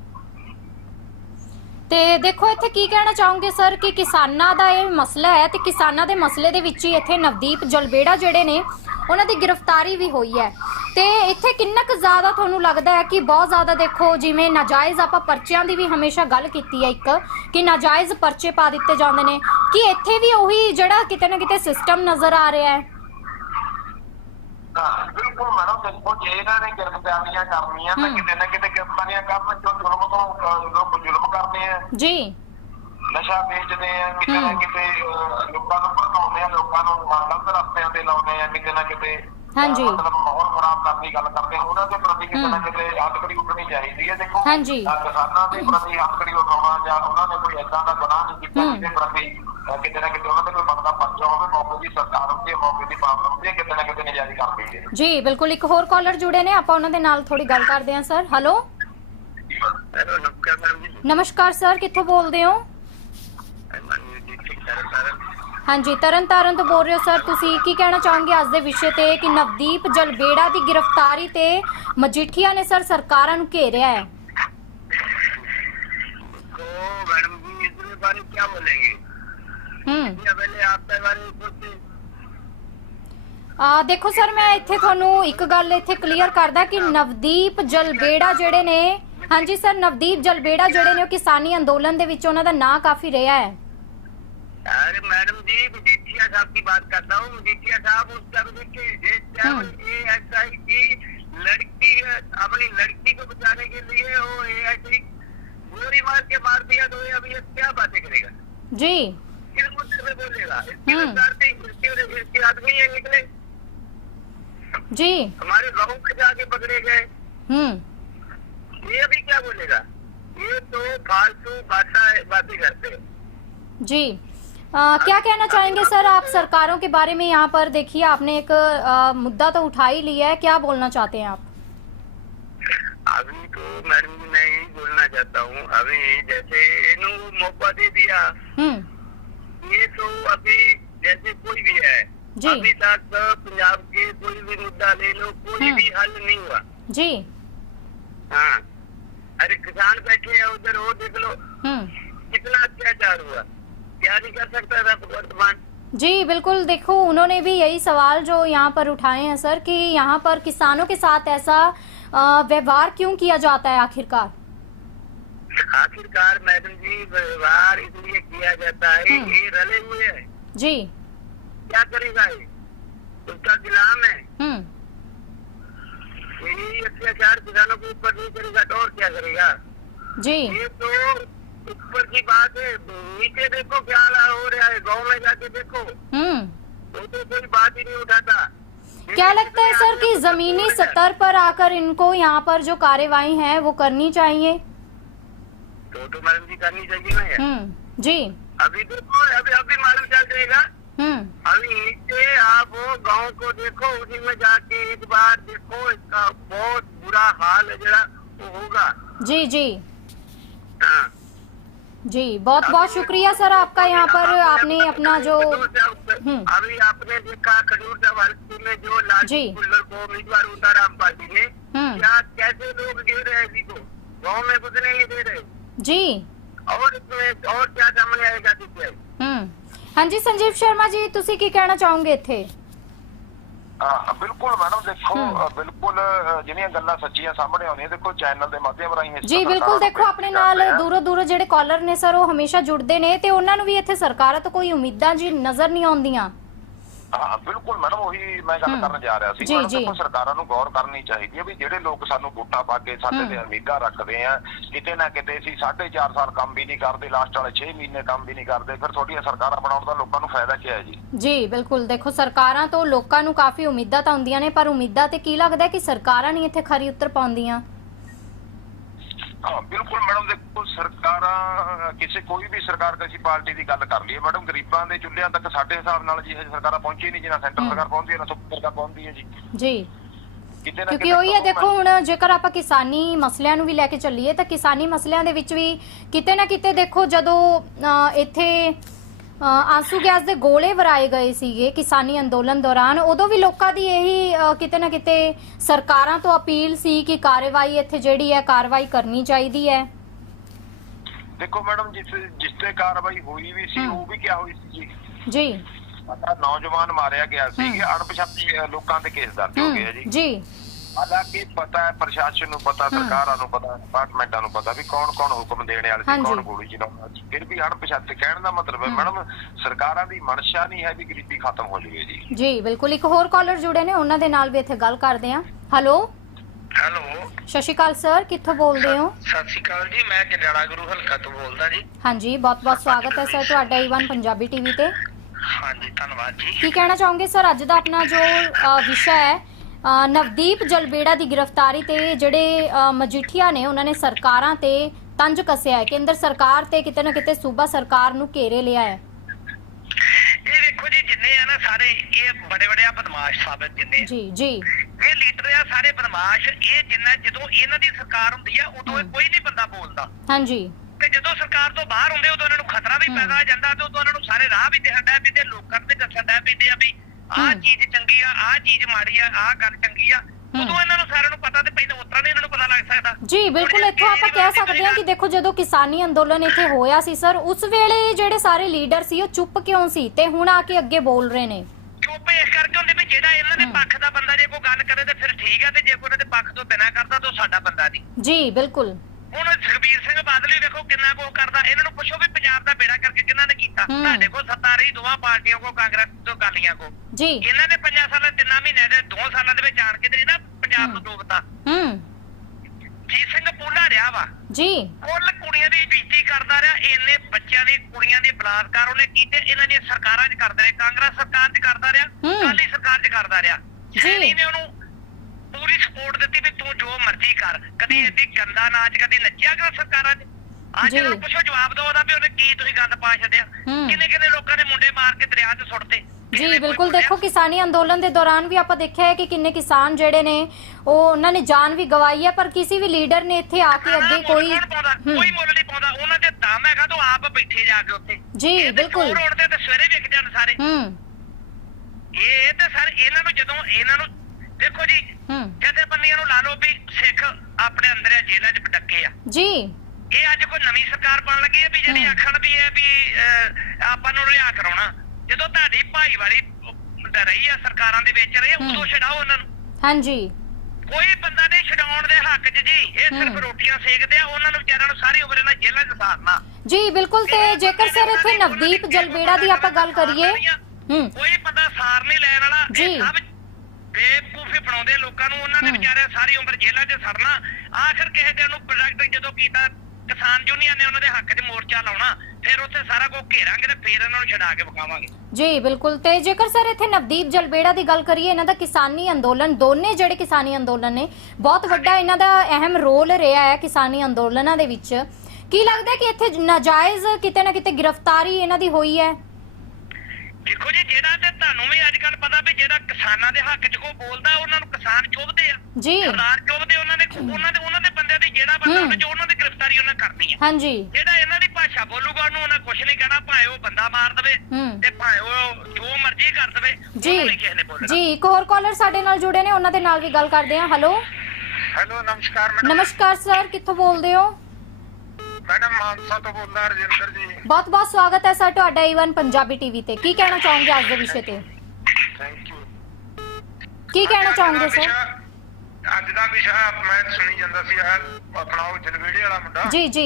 Speaker 1: ਤੇ ਦੇਖੋ ਇੱਥੇ ਕੀ ਕਹਿਣਾ ਚਾਹੋਗੇ ਸਰ ਕਿ ਕਿਸਾਨਾਂ ਦਾ ਇਹ ਮਸਲਾ ਹੈ ਤੇ ਕਿਸਾਨਾਂ ਦੇ ਮਸਲੇ ਦੇ ਵਿੱਚ ਹੀ ਇੱਥੇ ਨਵਦੀਪ ਜਲਬੇੜਾ ਜਿਹੜੇ ਨੇ ਉਹਨਾਂ ਦੀ ਗ੍ਰਿਫਤਾਰੀ ਵੀ ਹੋਈ ਹੈ। ਤੇ ਇੱਥੇ ਕਿੰਨਾ ਕੁ ਜ਼ਿਆਦਾ ਤੁਹਾਨੂੰ ਲੱਗਦਾ ਹੈ ਕਿ ਬਹੁਤ ਜ਼ਿਆਦਾ ਦੇਖੋ ਜਿਵੇਂ ਨਾਜਾਇਜ਼ ਆਪਾਂ ਪਰਚਿਆਂ ਦੀ ਵੀ ਹਮੇਸ਼ਾ ਗੱਲ ਕੀਤੀ ਹੈ ਇੱਕ ਕਿ ਨਾਜਾਇਜ਼ ਪਰਚੇ ਪਾ ਦਿੱਤੇ ਜਾਂਦੇ ਨੇ, ਕਿ ਇੱਥੇ ਵੀ ਉਹੀ ਜਿਹੜਾ ਕਿਤੇ ਨਾ ਕਿਤੇ ਸਿਸਟਮ ਨਜ਼ਰ ਆ ਰਿਹਾ ਹੈ?
Speaker 2: ਬਿਲਕੁਲ ਮੈਡਮ, ਦੇਖੋ ਜੇ ਇਹਨਾਂ ਨੇ ਗ੍ਰਿਫਤਾਰੀਆਂ ਕਰਨੀਆਂ ਤਾਂ ਕਿਤੇ ਨਾ ਕਿਤੇ ਗ੍ਰਿਫਤਾਰੀਆਂ ਕਰਨ ਜੋ ਜ਼ੁਲਮ ਤੋਂ ਲੋਕ ਜ਼ੁਲਮ ਕਰਦੇ ਆ
Speaker 1: ਜੀ,
Speaker 2: ਨਸ਼ਾ ਵੇਚਦੇ ਆ, ਕਿਤੇ ਨਾ ਕਿਤੇ ਲੋਕਾਂ ਨੂੰ ਭੜਕਾਉਂਦੇ ਆ, ਲੋਕਾਂ ਨੂੰ ਗਲਤ ਰਸਤਿਆਂ ਤੇ ਲਾਉਂਦੇ ਆ, ਕਿਤੇ ਨਾ ਕਿਤੇ
Speaker 1: ਹਾਂਜੀ
Speaker 2: ਮਤਲਬ ਮਾਹੌਲ ਖਰਾਬ ਕਰਨ ਦੀ ਗੱਲ ਕਰਦੇ ਆ, ਉਹਨਾਂ ਦੇ ਪ੍ਰਤੀ ਕਿਤੇ ਨਾ ਕਿਤੇ ਹੱਥਕੜੀ ਉੱਠਣੀ ਚਾਹੀਦੀ ਹੈ। ਦੇਖੋ
Speaker 1: ਹਾਂਜੀ
Speaker 2: ਕਿਸਾਨਾਂ ਦੇ ਪ੍ਰਤੀ ਹੱਥਕੜੀ ਉਠਾਉਣਾ ਜਾਂ ਉਹਨਾਂ ਨੇ ਕੋਈ ਏਦਾਂ ਦਾ ਗੁਨਾਹ ਨਹੀਂ ਕੀਤਾ ਜਿਹਦੇ ਪ੍ਰਤੀ ਕਿਤੇ ਨਾ ਕਿਤੇ ਉਹਨਾਂ ਤੇ ਕੋਈ ਬਣਦਾ ਪਰਚਾ ਹੋਵੇ, ਮੌਕੇ ਦੀ ਸਰਕਾਰ ਹੁੰਦੀ ਹੈ, ਮੌਕੇ ਦੀ ਪਾਵਰ ਹੁੰਦੀ ਹੈ, ਕਿਤੇ ਨਾ ਕਿਤੇ ਨਜਾਇਜ਼ ਕਰਦੀ ਹੈ
Speaker 1: ਜੀ। ਬਿਲਕੁਲ। ਇੱਕ ਹੋਰ ਕਾਲਰ ਜੁੜੇ ਨੇ, ਆਪਾਂ ਉਹਨਾਂ ਦੇ ਨਾਲ ਥੋੜੀ ਗੱਲ ਕਰਦੇ ਹਾਂ ਸਰ। ਹੈਲੋ ਨਮਸਕਾਰ ਸਰ, ਕਿੱਥੋਂ ਬੋਲਦੇ ਹੋ? ਹਾਂਜੀ, ਤਰਨ ਤਾਰਨ ਤੋਂ ਬੋਲ ਰਹੇ ਹੋ ਸਰ। ਤੁਸੀਂ ਕੀ ਕਹਿਣਾ ਚਾਹੋਗੇ ਅੱਜ ਦੇ ਵਿਸ਼ੇ ਤੇ ਕਿ ਨਵਦੀਪ ਜਲਬੇੜਾ ਦੀ ਗ੍ਰਿਫਤਾਰੀ ਤੇ ਮਜੀਠੀਆ ਨੇ ਸਰ ਸਰਕਾਰਾਂ ਨੂੰ ਘੇਰਿਆ ਹੈ?
Speaker 2: तो मैडम जी इसके बारे में क्या बोलेंगे?
Speaker 1: ਹੂੰ
Speaker 2: पहले आपके बारे में कुछ
Speaker 1: ਆ ਦੇਖੋ ਸਰ, ਮੈਂ ਇੱਥੇ ਤੁਹਾਨੂੰ ਇੱਕ ਗੱਲ ਇੱਥੇ ਕਲੀਅਰ ਕਰਦਾ ਕਿ ਨਵਦੀਪ ਜਲਬੇੜਾ ਜਿਹੜੇ ਨੇ, ਹਾਂਜੀ ਸਰ, ਨਵਦੀਪ ਜਲਬੇੜਾ ਜਿਹੜੇ ਨੇ ਉਹ ਕਿਸਾਨੀ ਅੰਦੋਲਨ ਦੇ ਵਿੱਚ ਉਹਨਾਂ ਦਾ ਨਾਂ ਕਾਫੀ ਰਿਹਾ ਹੈ।
Speaker 2: अरे मैडम जी मजीठिया साहब की बात करता हूँ। मजीठिया साहब उस तरह के ये ऐसा है कि लड़की अपनी लड़की को बचाने के लिए वो ऐसी गोली मार के मार दिया, तो अभी ये क्या बातें करेगा
Speaker 1: जी?
Speaker 2: किस मुद्दे पे बोलेगा? इसके अनुसार से इसके इसके आदमी ये निकले
Speaker 1: जी,
Speaker 2: हमारे गाँव में जाके पकड़े गए,
Speaker 1: हम्म
Speaker 2: ये अभी क्या बोलेगा? ये तो फालतू बातें बातें करते हैं
Speaker 1: जी। आ, क्या कहना चाहेंगे सर आप सरकारों के बारे में? यहाँ पर देखिए आपने एक आ, मुद्दा तो उठा ही लिया है, क्या बोलना चाहते हैं आप?
Speaker 2: अभी तो मैडम जी मैं यही बोलना चाहता हूँ, अभी जैसे इन्होंने मौका दे दिया,
Speaker 1: हम्म
Speaker 2: ये तो अभी जैसे कोई भी है
Speaker 1: जी,
Speaker 2: अभी तक पंजाब के कोई भी मुद्दा ले लो, कोई भी हल नहीं हुआ
Speaker 1: जी।
Speaker 2: हाँ, अरे किसान बैठे हैं उधर, वो देख लो
Speaker 1: हम्म
Speaker 2: कितना अत्याचार हुआ, क्या नहीं कर सकता था वर्तमान?
Speaker 1: जी बिल्कुल। देखो उन्होंने भी यही सवाल जो यहाँ पर उठाए हैं सर कि यहाँ पर किसानों के साथ ऐसा व्यवहार क्यों किया जाता है आखिरकार?
Speaker 2: आखिरकार मैडम जी व्यवहार इसलिए किया जाता है, ये रले हुए हैं
Speaker 1: जी।
Speaker 2: क्या करेगा ये? उसका गुलाम है,
Speaker 1: हम्म
Speaker 2: यही अत्याचार किसानों के ऊपर नहीं करेगा तो और क्या करेगा
Speaker 1: जी?
Speaker 2: ये तो ऊपर की बात है, नीचे देखो क्या हो रहा है, गांव में जाके देखो
Speaker 1: हम्म
Speaker 2: वो तो कोई बात ही नहीं उठाता।
Speaker 1: क्या लगता है सर कि जमीनी स्तर पर आकर इनको यहाँ पर जो कार्यवाही है वो करनी चाहिए?
Speaker 2: तो तो मैडम जी करनी चाहिए ना यार।
Speaker 1: हम्म जी।
Speaker 2: अभी देखो अभी अभी मालूम चल जाएगा।
Speaker 1: हम्म
Speaker 2: अभी नीचे आप वो
Speaker 3: गांव को देखो, उसी में जाके एक बार देखो, इसका बहुत बुरा हाल है जरा वो होगा।
Speaker 1: जी जी
Speaker 3: हाँ।
Speaker 1: जी, बहुत बहुत शुक्रिया सर आपका, यहाँ पर आपने अपना जो
Speaker 3: अभी आपने देखा खजूर साहब में जो लालजी कुल्लर को उम्मीदवार उतारा आम पार्टी ने, क्या कैसे लोग दे रहे हैं जी को, गाँव में कुछ नहीं दे रहे
Speaker 1: जी,
Speaker 3: और इसमें और क्या सामने आएगा दिखे।
Speaker 1: हम्म हाँ जी, संजीव शर्मा जी ਤੁਸੀਂ ਕੀ ਕਹਿਣਾ ਚਾਹੋਗੇ ਇੱਥੇ?
Speaker 2: ਬਿਲਕੁਲ ਮੈਡਮ, ਦੇਖੋ ਬਿਲਕੁਲ ਜਿਹੜੀਆਂ ਗੱਲਾਂ ਸੱਚੀਆਂ ਸਾਹਮਣੇ ਆਉਂਦੀਆਂ, ਦੇਖੋ ਚੈਨਲ ਦੇ ਮਾਧਿਅਮ ਰਾਹੀਂ
Speaker 1: ਜੀ ਬਿਲਕੁਲ, ਦੇਖੋ ਆਪਣੇ ਨਾਲ ਦੂਰੋਂ ਦੂਰੋਂ ਜਿਹੜੇ ਕਾਲਰ ਨੇ ਸਰ ਉਹ ਹਮੇਸ਼ਾ ਜੁੜਦੇ ਨੇ ਤੇ ਉਹਨਾਂ ਨੂੰ ਵੀ ਇੱਥੇ ਸਰਕਾਰਾਂ ਤੋਂ ਕੋਈ ਉਮੀਦਾਂ ਜੀ ਨਜ਼ਰ ਨਹੀਂ ਆਉਂਦੀਆਂ।
Speaker 2: ਹਾਂ ਬਿਲਕੁਲ ਮੈਡਮ, ਉਹੀ ਮੈਂ ਗੱਲ ਕਰਨ ਜਾ ਰਿਹਾ ਸੀ। ਦੇਖੋ ਸਰਕਾਰਾਂ ਨੂੰ ਗੌਰ ਕਰਨੀ ਚਾਹੀਦੀ ਹੈ ਵੀ ਜਿਹੜੇ ਲੋਕ ਸਾਨੂੰ ਵੋਟਾਂ ਪਾ ਕੇ ਸਾਡੇ ਤੇ ਉਮੀਦਾਂ ਰੱਖਦੇ ਆ, ਕਿਤੇ ਨਾ ਕਿਤੇ ਅਸੀਂ ਸਾਢੇ ਚਾਰ ਸਾਲ ਕੰਮ ਵੀ ਨਹੀਂ ਕਰਦੇ, ਲਾਸਟ ਵਾਲੇ ਛੇ ਮਹੀਨੇ ਕੰਮ ਵੀ ਨਹੀਂ ਕਰਦੇ, ਫਿਰ ਤੁਹਾਡੀਆਂ ਸਰਕਾਰਾਂ ਬਣਾਉਣ ਦਾ ਲੋਕਾਂ ਨੂੰ ਫਾਇਦਾ ਕੀ ਹੈ ਜੀ? ਜੀ
Speaker 1: ਬਿਲਕੁਲ, ਦੇਖੋ ਸਰਕਾਰਾਂ ਤੋਂ ਲੋਕਾਂ ਨੂੰ ਕਾਫੀ ਉਮੀਦਾਂ ਤਾਂ ਹੁੰਦੀਆਂ ਨੇ, ਪਰ ਉਮੀਦਾਂ ਤੇ ਕੀ ਲੱਗਦਾ ਕਿ ਸਰਕਾਰਾਂ ਨਹੀਂ ਇੱਥੇ ਖਰੀ ਉਤਰ ਪਾਉਂਦੀਆਂ।
Speaker 2: ਹਾਂ ਬਿਲਕੁਲ ਮੈਡਮ, ਦੇਖੋ ਸਰਕਾਰਾਂ ਕਿਸੇ ਕੋਈ ਵੀ ਸਰਕਾਰ ਕਿਸੇ ਪਾਰਟੀ ਦੀ ਗੱਲ ਕਰ ਲਈਏ ਮੈਡਮ, ਗਰੀਬਾਂ ਦੇ ਚੁੱਲ੍ਹਿਆਂ ਤੱਕ ਸਾਡੇ ਹਿਸਾਬ ਨਾਲ ਜੀ ਸਰਕਾਰਾਂ ਪਹੁੰਚੀ ਨਹੀਂ, ਜਿੰਨਾ ਸੈਂਟਰ ਸਰਕਾਰ ਪਹੁੰਚਦੀ ਹੈ ਨਾ ਸੁਪਰ ਸਰਕਾਰ ਪਹੁੰਚਦੀ ਹੈ ਜੀ।
Speaker 1: ਜੀ ਕਿਉਂਕਿ ਉਹੀ ਹੈ, ਦੇਖੋ ਹੁਣ ਜੇਕਰ ਆਪਾਂ ਕਿਸਾਨੀ ਮਸਲਿਆਂ ਨੂੰ ਵੀ ਲੈ ਕੇ ਚੱਲੀਏ ਤਾਂ ਕਿਸਾਨੀ ਮਸਲਿਆਂ ਦੇ ਵਿੱਚ ਵੀ ਕਿਤੇ ਨਾ ਕਿਤੇ ਦੇਖੋ ਜਦੋਂ ਇੱਥੇ ਆਂਸੂ ਗੈਸ ਦੇ ਗੋਲੇ ਵਰਾਏ ਗਏ ਸੀਗੇ ਕਿਸਾਨੀ ਅੰਦੋਲਨ ਦੌਰਾਨ, ਉਦੋਂ ਵੀ ਲੋਕਾਂ ਦੀ ਇਹੀ ਕਿਤੇ ਨਾ ਕਿਤੇ ਸਰਕਾਰਾਂ ਤੋਂ ਅਪੀਲ ਸੀ ਕਿ ਕਾਰਵਾਈ ਇੱਥੇ ਜਿਹੜੀ ਹੈ ਕਾਰਵਾਈ ਕਰਨੀ ਚਾਹੀਦੀ ਹੈ।
Speaker 2: ਦੇਖੋ ਮੈਡਮ, ਜਿਸ ਜਿਸ ਤੇ ਕਾਰਵਾਈ ਹੋਈ ਵੀ ਸੀ ਉਹ ਵੀ ਕਿਹਾ ਹੋਈ ਸੀ ਜੀ
Speaker 1: ਜੀ
Speaker 2: ਨੌਜਵਾਨ ਮਾਰਿਆ ਗਿਆ ਸੀ, ਅਣਪਛਾਤੇ ਲੋਕਾਂ ਦੇ ਕੇਸ ਦਰਜ ਹੋ ਗਏ ਜੀ ਜੀ ਹਾਲਾਂਕਿ ਪਤਾ ਹੈ ਪ੍ਰਸ਼ਾਸਨ ਨੂੰ ਪਤਾ, ਸਰਕਾਰਾਂ ਨੂੰ ਪਤਾ, ਡਿਪਾਰਟਮੈਂਟਾਂ ਨੂੰ ਪਤਾ ਵੀ ਕੌਣ ਕੌਣ ਹੁਕਮ ਦੇਣ ਵਾਲੇ ਸੀ, ਕੌਣ ਗੋਲੀ ਚਲਾਉਣਾ ਸੀ, ਫਿਰ ਵੀ ਅਣਪਛਾਤੇ ਕਹਿਣ ਦਾ ਮਤਲਬ ਹੈ ਮੈਡਮ ਸਰਕਾਰਾਂ ਦੀ ਮਨਸ਼ਾ ਨਹੀਂ ਹੈ ਵੀ ਗਰੀਬੀ ਖਤਮ ਹੋ ਜਾਵੇ ਜੀ। ਜੀ
Speaker 1: ਬਿਲਕੁਲ, ਇੱਕ ਹੋਰ ਕਾਲਰ ਜੁੜੇ ਨੇ, ਉਹਨਾਂ ਦੇ ਨਾਲ ਵੀ ਇੱਥੇ ਗੱਲ ਕਰਦੇ ਹਾਂ। ਹੈਲੋ
Speaker 3: ਹੈਲੋ,
Speaker 1: ਸਤਿ ਸ਼੍ਰੀ ਅਕਾਲ ਸਰ, ਕਿੱਥੋਂ ਬੋਲਦੇ ਹੋ?
Speaker 3: ਸਤਿ ਸ਼੍ਰੀ ਅਕਾਲ ਜੀ, ਮੈਂ ਜੰਡਿਆਲਾ ਗੁਰੂ ਹਲਕਾ ਤੋਂ ਬੋਲਦਾ ਜੀ।
Speaker 1: ਹਾਂਜੀ, ਬਹੁਤ ਬਹੁਤ ਸਵਾਗਤ ਹੈ ਸਰ ਤੁਹਾਡਾ ਈ ਵਨ ਪੰਜਾਬੀ ਟੀਵੀ ਤੇ।
Speaker 3: ਹਾਂਜੀ ਧੰਨਵਾਦ ਜੀ।
Speaker 1: ਕੀ ਕਹਿਣਾ ਚਾਹੋਗੇ ਸਰ, ਅੱਜ ਦਾ ਆਪਣਾ ਜੋ ਵਿਸ਼ਾ ਹੈ ਨਵਦੀਪ ਜਲਬੇੜਾ ਦੀ ਗ੍ਰਿਫਤਾਰੀ ਤੇ ਜਿਹੜੇ ਮਜੀਠੀਆ ਨੇ ਉਹਨਾਂ ਨੇ ਸਰਕਾਰਾਂ ਤੇ ਤੰਜ ਕੱਸਿਆ ਹੈ, ਕੇਂਦਰ ਸਰਕਾਰ ਤੇ ਕਿਤੇ ਨਾ ਕਿਤੇ ਸੂਬਾ ਸਰਕਾਰ ਨੂੰ ਘੇਰੇ ਲਿਆ ਹੈ।
Speaker 3: ਇਹ ਦੇਖੋ ਜੀ, ਜਿੰਨੇ ਆ ਨਾ ਸਾਰੇ ਇਹ ਬੜੇ ਬੜੇ ਆ ਬਦਮਾਸ਼ ਸਾਬਤ ਜਿੰਨੇ
Speaker 1: ਜੀ ਜੀ
Speaker 3: ਇਹ ਲੀਡਰ ਆ ਸਾਰੇ ਬਦਮਾਸ਼, ਇਹ ਜਿੰਨਾ ਜਦੋਂ ਇਹਨਾਂ ਦੀ ਸਰਕਾਰ ਹੁੰਦੀ ਆ ਉਦੋਂ ਕੋਈ ਨਹੀਂ ਬੰਦਾ ਬੋਲਦਾ।
Speaker 1: ਹਾਂਜੀ,
Speaker 3: ਤੇ ਜਦੋਂ ਸਰਕਾਰ ਤੋਂ ਬਾਹਰ ਹੁੰਦੇ ਉਦੋਂ ਇਹਨਾਂ ਨੂੰ ਖਤਰਾ ਵੀ ਪੈਦਾ ਹੋ ਜਾਂਦਾ ਤੇ ਉਦੋਂ ਇਹਨਾਂ ਨੂੰ ਸਾਰੇ ਰਾਹ ਵੀ ਦਿਖਣ ਡੈ ਪੈਂਦੇ, ਲੋਕਾਂ ਤੇ ਦੱਸਣ ਡੈ ਪੈਂਦੇ ਆ ਵੀ ਆਹ ਚੀਜ਼ ਚੰਗੀ ਆ, ਆਹ ਚੀਜ਼ ਮਾੜੀ ਆ, ਆਹ ਗੱਲ ਚੰਗੀ ਆ, ਉਦੋਂ ਇਹਨਾਂ ਨੂੰ ਸਾਰਿਆਂ ਨੂੰ ਪਤਾ ਤੇ ਪਹਿਲਾਂ ਉਤਰਾ ਨਹੀਂ ਇਹਨਾਂ ਨੂੰ ਪਤਾ ਲੱਗ ਸਕਦਾ।
Speaker 1: ਜੀ ਬਿਲਕੁਲ, ਇੱਥੋਂ ਆਪਾਂ ਕਹਿ ਸਕਦੇ ਹਾਂ ਕਿ ਦੇਖੋ ਜਦੋਂ ਕਿਸਾਨੀ ਅੰਦੋਲਨ ਇੱਥੇ ਹੋਇਆ ਸੀ ਸਰ, ਉਸ ਵੇਲੇ ਜਿਹੜੇ ਸਾਰੇ ਲੀਡਰ ਸੀ ਉਹ ਚੁੱਪ ਕਿਉਂ ਸੀ ਤੇ ਹੁਣ ਆ ਕੇ ਅੱਗੇ ਬੋਲ ਰਹੇ ਨੇ?
Speaker 3: ਚੁੱਪ ਇਸ ਕਰਕੇ ਹੁੰਦੇ ਵੀ ਜਿਹੜਾ ਇਹਨਾਂ ਦੇ ਪੱਖ ਦਾ ਬੰਦਾ ਜੇ ਕੋਈ ਗੱਲ ਕਰੇ ਤੇ ਫਿਰ ਠੀਕ ਆ, ਤੇ ਜੇ ਕੋਈ ਉਹਨਾਂ ਦੇ ਪੱਖ ਤੋਂ ਬਿਨਾਂ ਕਰਦਾ ਤਾਂ ਸਾਡਾ ਬੰਦਾ ਨਹੀਂ।
Speaker 1: ਜੀ ਬਿਲਕੁਲ,
Speaker 3: ਹੁਣ ਸੁਖਬੀਰ ਸਿੰਘ ਬਾਦਲ ਵੀ ਦੇਖੋ ਕਿੰਨਾ ਕੁ ਕਰਦਾ, ਇਹਨਾਂ ਨੂੰ ਪੁੱਛੋ ਵੀ ਪੰਜਾਬ ਦਾ ਬੇੜਾ ਕਰਕੇ ਕਿਹਨਾਂ ਨੇ ਕੀਤਾ? ਤੁਹਾਡੇ ਕੋਲ ਸੱਤਾ ਰਹੀ ਦੋਵਾਂ ਪਾਰਟੀਆਂ ਕੋਲ, ਕਾਂਗਰਸ ਤੋਂ ਅਕਾਲੀਆਂ ਕੋਲ ਜੀ। ਇਹਨਾਂ ਨੇ ਪੰਜਾਂ ਸਾਲਾਂ ਤਿੰਨਾਂ ਮਹੀਨਿਆਂ ਦੇ ਦੋ ਸਾਲਾਂ ਦੇ ਵਿੱਚ ਆਣ ਕੇ ਤੇ ਨਾ ਪੰਜਾਬ ਨੂੰ ਡੋਬਤਾ। ਹੂੰ ਜੀ ਸਿੰਘ ਪੂਲਾ ਰਿਹਾ ਵਾ ਜੀ, ਕੁੱਲ ਕੁੜੀਆਂ ਦੀ ਬੇਇੱਜ਼ਤੀ ਕਰਦਾ ਰਿਹਾ, ਇੰਨੇ ਬੱਚਿਆਂ ਦੀ ਕੁੜੀਆਂ ਦੇ ਬਲਾਤਕਾਰ ਉਹਨੇ ਕੀਤੇ, ਇਹਨਾਂ ਦੀਆਂ ਸਰਕਾਰਾਂ 'ਚ ਕਰਦੇ ਰਹੇ, ਕਾਂਗਰਸ ਸਰਕਾਰ 'ਚ ਕਰਦਾ ਰਿਹਾ, ਅਕਾਲੀ ਸਰਕਾਰ 'ਚ ਕਰਦਾ ਰਿਹਾ ਜੀ। ਨੇ ਉਹਨੂੰ ਪੂਰੀ ਸਪੋਰਟ ਦਿੱਤੀ ਵੀ ਤੂੰ ਜੋ ਮਰਜ਼ੀ ਕਰ, ਕਦੀ ਏਡੀ ਗੰਦਾ ਨਾਚ ਕਦੀ ਨੱਚਿਆ ਕਰ ਸਰਕਾਰਾਂ 'ਚ। ਅੱਜ ਇਹਨਾਂ ਨੂੰ ਪੁੱਛੋ ਜਵਾਬ ਦਿਓ ਉਹਦਾ ਵੀ ਉਹਨੇ ਕੀ ਤੁਸੀਂ ਗੰਦ ਪਾ ਛੱਡਿਆ, ਕਿੰਨੇ ਕਿੰਨੇ ਲੋਕਾਂ ਨੇ ਮੁੰਡੇ ਮਾਰ ਕੇ ਦਰਿਆ 'ਚ ਸੁੱਟਤੇ।
Speaker 1: ਜੀ ਬਿਲਕੁਲ, ਦੇਖੋ ਕਿਸਾਨੀ ਅੰਦੋਲਨ ਦੇ ਦੌਰਾਨ ਵੀ ਆਪਾਂ ਦੇਖਿਆ ਹੈ ਕਿ ਕਿੰਨੇ ਕਿਸਾਨ ਜਿਹੜੇ ਨੇ ਉਹ ਉਹਨਾਂ ਨੇ ਜਾਨ ਵੀ ਗਵਾਈ ਹੈ, ਪਰ ਕਿਸੇ ਵੀ ਲੀਡਰ ਨੇ ਇੱਥੇ ਆ ਕੇ ਅੱਗੇ ਕੋਈ
Speaker 3: ਕੋਈ ਮੁੱਲ ਨਹੀਂ ਪਾਉਂਦਾ। ਉਹਨਾਂ ਦੇ ਦਮ ਹੈਗਾ ਤਾਂ ਆਪ ਬੈਠੇ ਜਾ ਕੇ ਉੱਥੇ
Speaker 1: ਜੀ ਬਿਲਕੁਲ
Speaker 3: ਰੋਡ ਤੇ ਸਵੇਰੇ ਵਿਕ ਜਾਣ ਸਾਰੇ। ਇਹ ਤੇ ਸਰ ਇਹਨਾਂ ਨੂੰ ਜਦੋਂ ਇਹਨਾਂ ਨੂੰ ਦੇਖੋ ਜੀ ਜਦੇ ਬੰਦੀਆਂ ਨੂੰ ਲਾ ਲਓ ਵੀ ਸਿੱਖ ਆਪਣੇ ਅੰਦਰ ਆ ਜੇਲ੍ਹਾਂ 'ਚ ਡੱਕੇ ਆ ਜੀ। ਇਹ ਅੱਜ ਕੋਈ ਨਵੀਂ ਸਰਕਾਰ ਬਣ ਲੱਗੀ ਹੈ ਵੀ ਜਿਹੜੀ ਆਖਣ ਵੀ ਹੈ ਵੀ ਆਪਾਂ ਨੂੰ ਰਿਆ ਕਰਾਉਣਾ, ਜਦੋਂ ਤੁਹਾਡੀ ਭਾਈ ਵਾਲੀ ਰਹੀ ਆ ਸਰਕਾਰਾਂ ਦੇ ਵਿੱਚ ਰਹੇ ਉਦੋਂ ਛਡਾਓ ਉਹਨਾਂ ਨੂੰ। ਹਾਂਜੀ, ਕੋਈ ਬੰਦਾ ਨਹੀਂ ਛਡਾਉਣ ਦੇ ਹੱਕ 'ਚ ਜੀ, ਇਹ ਸਿਰਫ ਰੋਟੀਆਂ ਸੇਕਦੇ ਆ, ਉਹਨਾਂ ਨੂੰ ਵਿਚਾਰਿਆਂ ਨੂੰ ਸਾਰੀ ਉਮਰ ਇਹਨਾਂ ਜੇਲ੍ਹਾਂ 'ਚ ਸਾਰਨਾ ਜੀ। ਬਿਲਕੁਲ, ਤੇ ਜੇਕਰ ਸਰ ਇੱਥੇ ਨਵਦੀਪ ਜਲਬੇੜਾ ਦੀ ਆਪਾਂ ਗੱਲ ਕਰੀਏ, ਕੋਈ ਬੰਦਾ ਸਾਰ ਨਹੀਂ ਲੈਣ ਵਾਲਾ, ਇਹ ਸਭ ਬੇਵਕੂਫੀ ਬਣਾਉਂਦੇ ਲੋਕਾਂ ਨੂੰ, ਉਹਨਾਂ ਨੇ ਵਿਚਾਰੇ ਸਾਰੀ ਉਮਰ ਜੇਲ੍ਹਾਂ 'ਚ ਸੜਨਾ। ਆਖਰ ਕਿਸੇ ਦਿਨ ਨੂੰ ਪ੍ਰੋਜੈਕਟ ਜਦੋਂ ਕੀਤਾ ਕਿਸਾਨ ਯੂਨੀਅਨ ਨੇ ਉਹਨਾਂ ਦੇ ਹੱਕ 'ਚ ਮੋਰਚਾ ਲਾਉਣਾ, ਫਿਰ ਉੱਥੇ ਸਾਰਾ ਕੁਝ ਘੇਰਾਂਗੇ ਤੇ ਫਿਰ ਇਹਨਾਂ ਨੂੰ ਛਡਾ ਕੇ ਵਿਖਾਵਾਂਗੇ ਜੀ। ਬਿਲਕੁਲ, ਤੇ ਜੇਕਰ ਸਰ ਇੱਥੇ ਨਵਦੀਪ ਜਲਬੇੜਾ ਦੀ ਗੱਲ ਕਰੀਏ, ਇਹਨਾਂ ਦਾ ਕਿਸਾਨੀ ਅੰਦੋਲਨ, ਦੋਨੇ ਜਿਹੜੇ ਕਿਸਾਨੀ ਅੰਦੋਲਨ ਨੇ ਬਹੁਤ ਵੱਡਾ ਇਹਨਾਂ ਦਾ ਅਹਿਮ ਰੋਲ ਰਿਹਾ ਹੈ ਕਿਸਾਨੀ ਅੰਦੋਲਨਾਂ ਦੇ ਵਿੱਚ। ਕੀ ਲੱਗਦਾ ਕਿ ਇੱਥੇ ਨਾਜਾਇਜ਼ ਕਿਤੇ ਨਾ ਕਿਤੇ ਗ੍ਰਿਫਤਾਰੀ ਇਹਨਾਂ ਦੀ ਹੋਈ ਹੈ? ਦੇਖੋ ਜੀ, ਜਿਹੜਾ ਤੇ ਤੁਹਾਨੂੰ ਵੀ ਅੱਜ ਕੱਲ ਪਤਾ ਵੀ ਜਿਹੜਾ ਕਿਸਾਨਾਂ ਦੇ ਹੱਕ 'ਚ ਕੋਈ ਬੋਲਦਾ ਉਹਨਾਂ ਨੂੰ ਕਿਸਾਨ ਚੁੱਭਦੇ ਆ
Speaker 1: ਜੀ,
Speaker 3: ਸਰਦਾਰ ਚੁੱਭਦੇ ਉਹਨਾਂ ਦੇ ਉਹਨਾਂ ਦੇ ਉਹਨਾਂ ਦੇ ਬੰਦਿਆਂ ਦੀ ਜਿਹੜਾ ਬੰਦਾ ਉਹਦੇ 'ਚ ਉਹਨਾਂ ਦੀ ਗ੍ਰਿਫਤਾਰੀ ਉਹਨਾਂ ਕਰਨੀ ਹੈ।
Speaker 1: ਹਾਂਜੀ,
Speaker 3: ਜਿਹੜਾ ਇਹਨਾਂ ਦੀ ਭਾਸ਼ਾ ਬੋਲੂਗਾ ਉਹਨੂੰ ਉਹਨਾਂ ਕੁਝ ਨਹੀਂ ਕਹਿਣਾ, ਭਾਵੇਂ ਉਹ ਬੰਦਾ ਮਾਰ ਦੇਵੇ ਤੇ ਭਾਵੇਂ ਉਹ ਜੋ ਮਰਜ਼ੀ ਕਰ ਦੇਵੇ, ਉਹਨੂੰ ਨਹੀਂ ਕਿਸੇ ਨੇ ਬੋਲਣਾ
Speaker 1: ਜੀ। ਇੱਕ ਹੋਰ ਕਾਲਰ ਸਾਡੇ ਨਾਲ ਜੁੜੇ ਨੇ, ਉਹਨਾਂ ਦੇ ਨਾਲ ਵੀ ਗੱਲ ਕਰਦੇ ਹਾਂ। ਹੈਲੋ
Speaker 3: ਹੈਲੋ, ਨਮਸਕਾਰ ਮੈਡਮ।
Speaker 1: ਨਮਸਕਾਰ ਸਰ, ਕਿੱਥੋਂ ਬੋਲਦੇ ਹੋ?
Speaker 3: ਮੈਡਮ ਮਾਨਸਾ ਤੋਂ ਬੋਲਦਾ ਰਜਿੰਦਰ ਜੀ।
Speaker 1: ਬਹੁਤ ਬਹੁਤ ਸਵਾਗਤ ਹੈ ਸਰ ਤੁਹਾਡਾ ਈਵਨ ਪੰਜਾਬੀ ਟੀਵੀ ਤੇ। ਕੀ ਕਹਿਣਾ ਚਾਹੋਗੇ ਅੱਜ ਦੇ ਵਿਸ਼ੇ ਤੇ?
Speaker 3: Thank you.
Speaker 1: ਕੀ ਕਹਿਣਾ ਚਾਹੋਗੇ ਸਰ?
Speaker 3: ਅੱਜ ਦਾ ਵਿਸ਼ਾ ਮੈਂ ਸੁਣੀ ਜਾਂਦਾ ਸੀ ਆਪਣਾ ਉਹ ਜਲਵੇੜੇ ਵਾਲਾ ਮੁੰਡਾ।
Speaker 1: ਜੀ ਜੀ।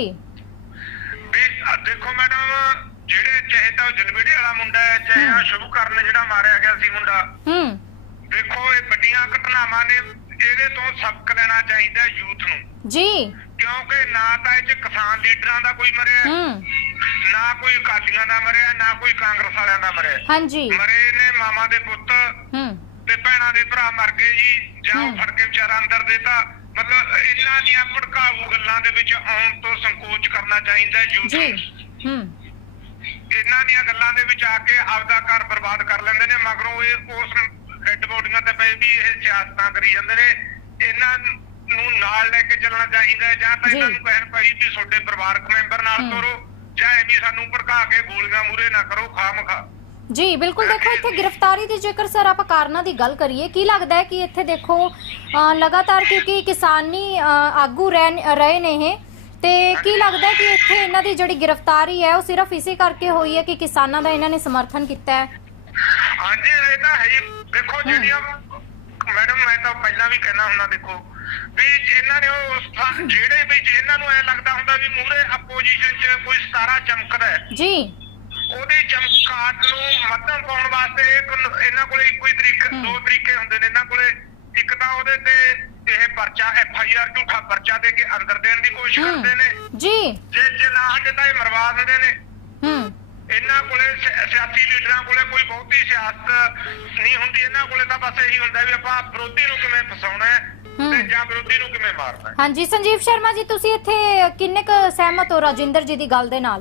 Speaker 3: ਵੀ ਦੇਖੋ ਮੈਡਮ, ਜਿਹੜੇ ਚਾਹੇ ਤਾਂ ਜਲਵੇੜੇ ਵਾਲਾ ਮੁੰਡਾ ਹੈ, ਚਾਹੇ ਆ ਸ਼ੁਰੂ ਕਰਨ ਜਿਹੜਾ ਮਾਰਿਆ ਗਿਆ ਸੀ ਮੁੰਡਾ,
Speaker 1: ਹੂੰ,
Speaker 3: ਦੇਖੋ ਇਹ ਵੱਡੀਆਂ ਘਟਨਾਵਾਂ ਨੇ, ਇਹਦੇ ਤੋਂ ਸਬਕ ਲੈਣਾ ਚਾਹੀਦਾ ਯੂਥ ਨੂੰ
Speaker 1: ਜੀ।
Speaker 3: ਕਿਉਂਕਿ ਨਾ ਤਾਂ ਇਹ ਚ ਕਿਸਾਨ ਲੀਡਰਾਂ ਦਾ ਕੋਈ ਮਰਿਆ,
Speaker 1: ਹੂੰ,
Speaker 3: ਨਾ ਕੋਈ ਅਕਾਲੀਆਂ ਦਾ ਮਰਿਆ, ਨਾ ਕੋਈ ਕਾਂਗਰਸ ਵਾਲਿਆਂ ਦਾ ਮਰਿਆ।
Speaker 1: ਹਾਂਜੀ,
Speaker 3: ਮਰੇ ਨੇ ਮਾਮਾ ਦੇ ਪੁੱਤ
Speaker 1: ਹੂੰ,
Speaker 3: ਤੇ ਭੈਣਾਂ ਦੇ ਭਰਾ ਮਰ ਗਏ ਜੀ, ਜਾਂ ਉਹ ਫੜ ਕੇ ਵਿਚਾਰਾ ਅੰਦਰ ਦੇਤਾ। ਮਤਲਬ ਇਹਨਾਂ ਦੀਆਂ ਭੜਕਾਊ ਗੱਲਾਂ ਦੇ ਵਿੱਚ ਆਉਣ ਤੋਂ ਸੰਕੋਚ ਕਰਨਾ ਚਾਹੀਦਾ ਯੂਥ
Speaker 1: ਜੀ,
Speaker 3: ਨੂੰ।
Speaker 1: ਹੂੰ,
Speaker 3: ਇਹਨਾਂ ਦੀਆਂ ਗੱਲਾਂ ਦੇ ਵਿੱਚ ਆ ਕੇ ਆਪਦਾ ਘਰ ਬਰਬਾਦ ਕਰ ਲੈਂਦੇ ਨੇ, ਮਗਰੋਂ ਇਹ ਉਸ ਡੈਡ ਬੋਡੀਆਂ ਤੇ ਪਏ ਵੀ ਇਹ ਸਿਆਸਤਾਂ ਕਰੀ ਜਾਂਦੇ ਨੇ। ਇਹਨਾਂ ਨੂੰ ਨਾਲ ਲੈ ਕੇ ਚੱਲਣਾ ਚਾਹੀਦਾ, ਜਾਂ ਤਾਂ ਇਹਨਾਂ ਨੂੰ ਕਹਿਣ ਪਈ ਵੀ ਤੁਹਾਡੇ ਪਰਿਵਾਰਕ ਮੈਂਬਰ ਨਾਲ ਤੁਰੋ, ਜਾਂ ਐਵੇਂ ਸਾਨੂੰ ਭੜਕਾ ਕੇ ਗੋਲੀਆਂ ਮੂਰੇ ਨਾ ਕਰੋ ਖਾਮਖਾ।
Speaker 1: ਜੀ ਬਿਲਕੁਲ। ਦੇਖੋ ਇੱਥੇ ਗ੍ਰਿਫਤਾਰੀ ਦੀ ਜੇਕਰ ਸਰ ਆਪਾਂ ਕਾਰਨਾਂ ਦੀ ਗੱਲ ਕਰੀਏ, ਕੀ ਲੱਗਦਾ ਹੈ ਕਿ ਇੱਥੇ ਦੇਖੋ ਅ, ਲਗਾਤਾਰ ਕਿਉਂਕਿ ਕਿਸਾਨੀ ਅ, ਆਗੂ ਰਹਿ ਰਹੇ ਨੇ ਇਹ, ਤੇ ਕੀ ਲੱਗਦਾ ਹੈ ਕਿ ਇੱਥੇ ਇਹਨਾਂ ਦੀ ਜਿਹੜੀ ਗ੍ਰਿਫਤਾਰੀ ਹੈ ਉਹ ਸਿਰਫ ਇਸੇ ਕਰਕੇ ਹੋਈ ਹੈ ਕਿ ਕਿਸਾਨਾਂ ਦਾ ਇਹਨਾਂ ਨੇ ਸਮਰਥਨ ਕੀਤਾ ਹੈ?
Speaker 3: ਹਾਂਜੀ, ਇਹ ਤਾਂ ਹੈ ਜੀ। ਦੇਖੋ ਜਿਹੜੀਆਂ ਮੈਡਮ, ਮੈਂ ਤਾਂ ਪਹਿਲਾਂ ਵੀ ਕਹਿਣਾ ਹੁੰਦਾ, ਦੇਖੋ ਵੀ ਇਹਨਾਂ ਨੇ ਉਸ ਜਿਹੜੇ ਵਿੱਚ ਇਹਨਾਂ ਨੂੰ ਐ ਲੱਗਦਾ ਹੁੰਦਾ ਵੀ ਮੂਹਰੇ ਆਪੋਜੀਸ਼ਨ 'ਚ ਕੋਈ ਸਤਾਰਾ ਚਮਕਦਾ ਹੈ
Speaker 1: ਜੀ,
Speaker 3: ਉਹਦੀ ਚਮਕਾਟ ਨੂੰ ਮੱਧਮ ਪਾਉਣ ਵਾਸਤੇ ਇਹਨਾਂ ਕੋਲੇ ਇੱਕੋ ਹੀ ਤਰੀਕੇ ਦੋ ਤਰੀਕੇ ਹੁੰਦੇ ਨੇ ਇਹਨਾਂ ਕੋਲੇ। ਇੱਕ ਤਾਂ ਉਹਦੇ ਤੇ ਇਹ ਪਰਚਾ ਐਫ ਆਈ ਆਰ ਝੂਠਾ ਪਰਚਾ ਦੇ ਕੇ ਅੰਦਰ ਦੇਣ ਦੀ ਕੋਸ਼ਿਸ਼ ਕਰਦੇ ਨੇ
Speaker 1: ਜੀ,
Speaker 3: ਜੇ ਜੇ ਨਾ ਹਟੇ ਤਾਂ ਇਹ ਮਰਵਾ ਦਿੰਦੇ ਨੇ।
Speaker 1: ਹੂੰ,
Speaker 3: ਇਹਨਾਂ ਕੋਲੇ ਸਿਆਸੀ ਲੀਡਰਾਂ ਕੋਲੇ ਕੋਈ ਬਹੁਤੀ ਸਿਆਸਤ ਨਹੀਂ ਹੁੰਦੀ, ਇਹਨਾਂ ਕੋਲੇ ਤਾਂ ਬਸ ਇਹੀ ਹੁੰਦਾ ਵੀ ਆਪਾਂ ਵਿਰੋਧੀ ਨੂੰ ਕਿਵੇਂ ਫਸਾਉਣਾ ਹੈ ਤੇ ਜਾਂ ਵਿਰੋਧੀ ਨੂੰ ਕਿਵੇਂ ਮਾਰਨਾ ਹੈ।
Speaker 1: ਹਾਂਜੀ। ਸੰਜੀਵ ਸ਼ਰਮਾ ਜੀ, ਤੁਸੀਂ ਇੱਥੇ ਕਿੰਨੇ ਕੁ ਸਹਿਮਤ ਹੋ ਰਾਜਿੰਦਰ ਜੀ ਦੀ ਗੱਲ ਦੇ ਨਾਲ?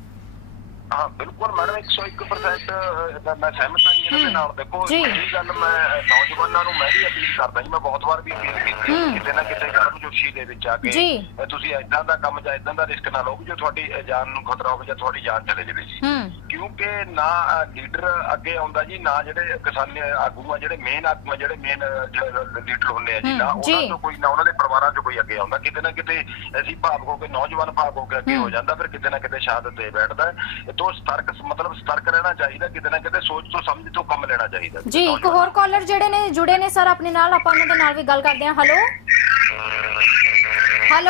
Speaker 2: ਹਾਂ ਬਿਲਕੁਲ ਮੈਡਮ, ਇੱਕ ਸੌ ਇੱਕ ਪਰਸੈਂਟ ਮੈਂ ਸਹਿਮਤ ਹਾਂ ਇਹਨਾਂ ਦੇ ਨਾਲ। ਦੇਖੋ
Speaker 1: ਜੀ।
Speaker 2: ਇਹ ਗੱਲ ਮੈਂ ਨੌਜਵਾਨਾਂ ਨੂੰ ਮੈਂ ਵੀ ਅਪੀਲ ਕਰਦਾ ਜੀ, ਮੈਂ ਬਹੁਤ ਵਾਰ ਵੀ ਅਪੀਲ ਕੀਤੀ ਕਿਤੇ ਨਾ ਕਿਤੇ ਗਰਮਜੋਸ਼ੀ ਦੇ ਵਿੱਚ ਆ ਕੇ ਤੁਸੀਂ ਏਦਾਂ ਦਾ ਕੰਮ ਜਾਂ ਏਦਾਂ ਦਾ ਰਿਸਕ ਨਾ ਲਓ ਜੋ ਤੁਹਾਡੀ ਜਾਨ ਨੂੰ ਖਤਰਾ ਹੋਵੇ ਜਾਂ ਤੁਹਾਡੀ ਜਾਨ ਚਲੇ ਜਾਵੇ ਜੀ। ਕਿਉਂਕਿ ਨਾ ਲੀਡਰ ਅੱਗੇ ਆਉਂਦਾ ਜੀ, ਨਾ ਜਿਹੜੇ ਕਿਸਾਨੀ ਆਗੂ ਆ, ਜਿਹੜੇ ਮੇਨ ਆਗੂ ਆ, ਜਿਹੜੇ ਮੇਨ ਲੀਡਰ ਹੁੰਦੇ ਆ ਜੀ, ਨਾ ਉਹਨਾਂ ਤੋਂ ਕੋਈ, ਨਾ ਉਹਨਾਂ ਦੇ ਪਰਿਵਾਰਾਂ ਚੋਂ ਕੋਈ ਅੱਗੇ ਆਉਂਦਾ। ਕਿਤੇ ਨਾ ਕਿਤੇ ਅਸੀਂ ਭਾਵੁਕ ਹੋ ਕੇ, ਨੌਜਵਾਨ ਭਾਵੁਕ ਹੋ ਕੇ ਅੱਗੇ ਹੋ ਜਾਂਦਾ, ਫਿਰ ਕਿਤੇ ਨਾ ਕਿਤੇ ਸ਼ਹਾਦਤ ਦੇ ਬੈਠਦਾ। ਤੋਂ ਸਤਰਕ ਮਤਲਬ ਸਤਰਕ ਰਹਿਣਾ ਚਾਹੀਦਾ, ਕਿਤੇ ਨਾ ਕਿਤੇ ਸੋਚ ਤੋਂ ਸਮਝ ਤੋਂ ਕੰਮ ਲੈਣਾ ਚਾਹੀਦਾ
Speaker 1: ਜੀ। ਇੱਕ ਹੋਰ ਕਾਲਰ ਜਿਹੜੇ ਨੇ ਜੁੜੇ ਨੇ ਸਰ ਆਪਣੇ ਨਾਲ, ਆਪਾਂ ਉਹਨਾਂ ਦੇ ਨਾਲ ਵੀ ਗੱਲ ਕਰਦੇ ਹਾਂ। ਹੈਲੋ ਹੈਲੋ,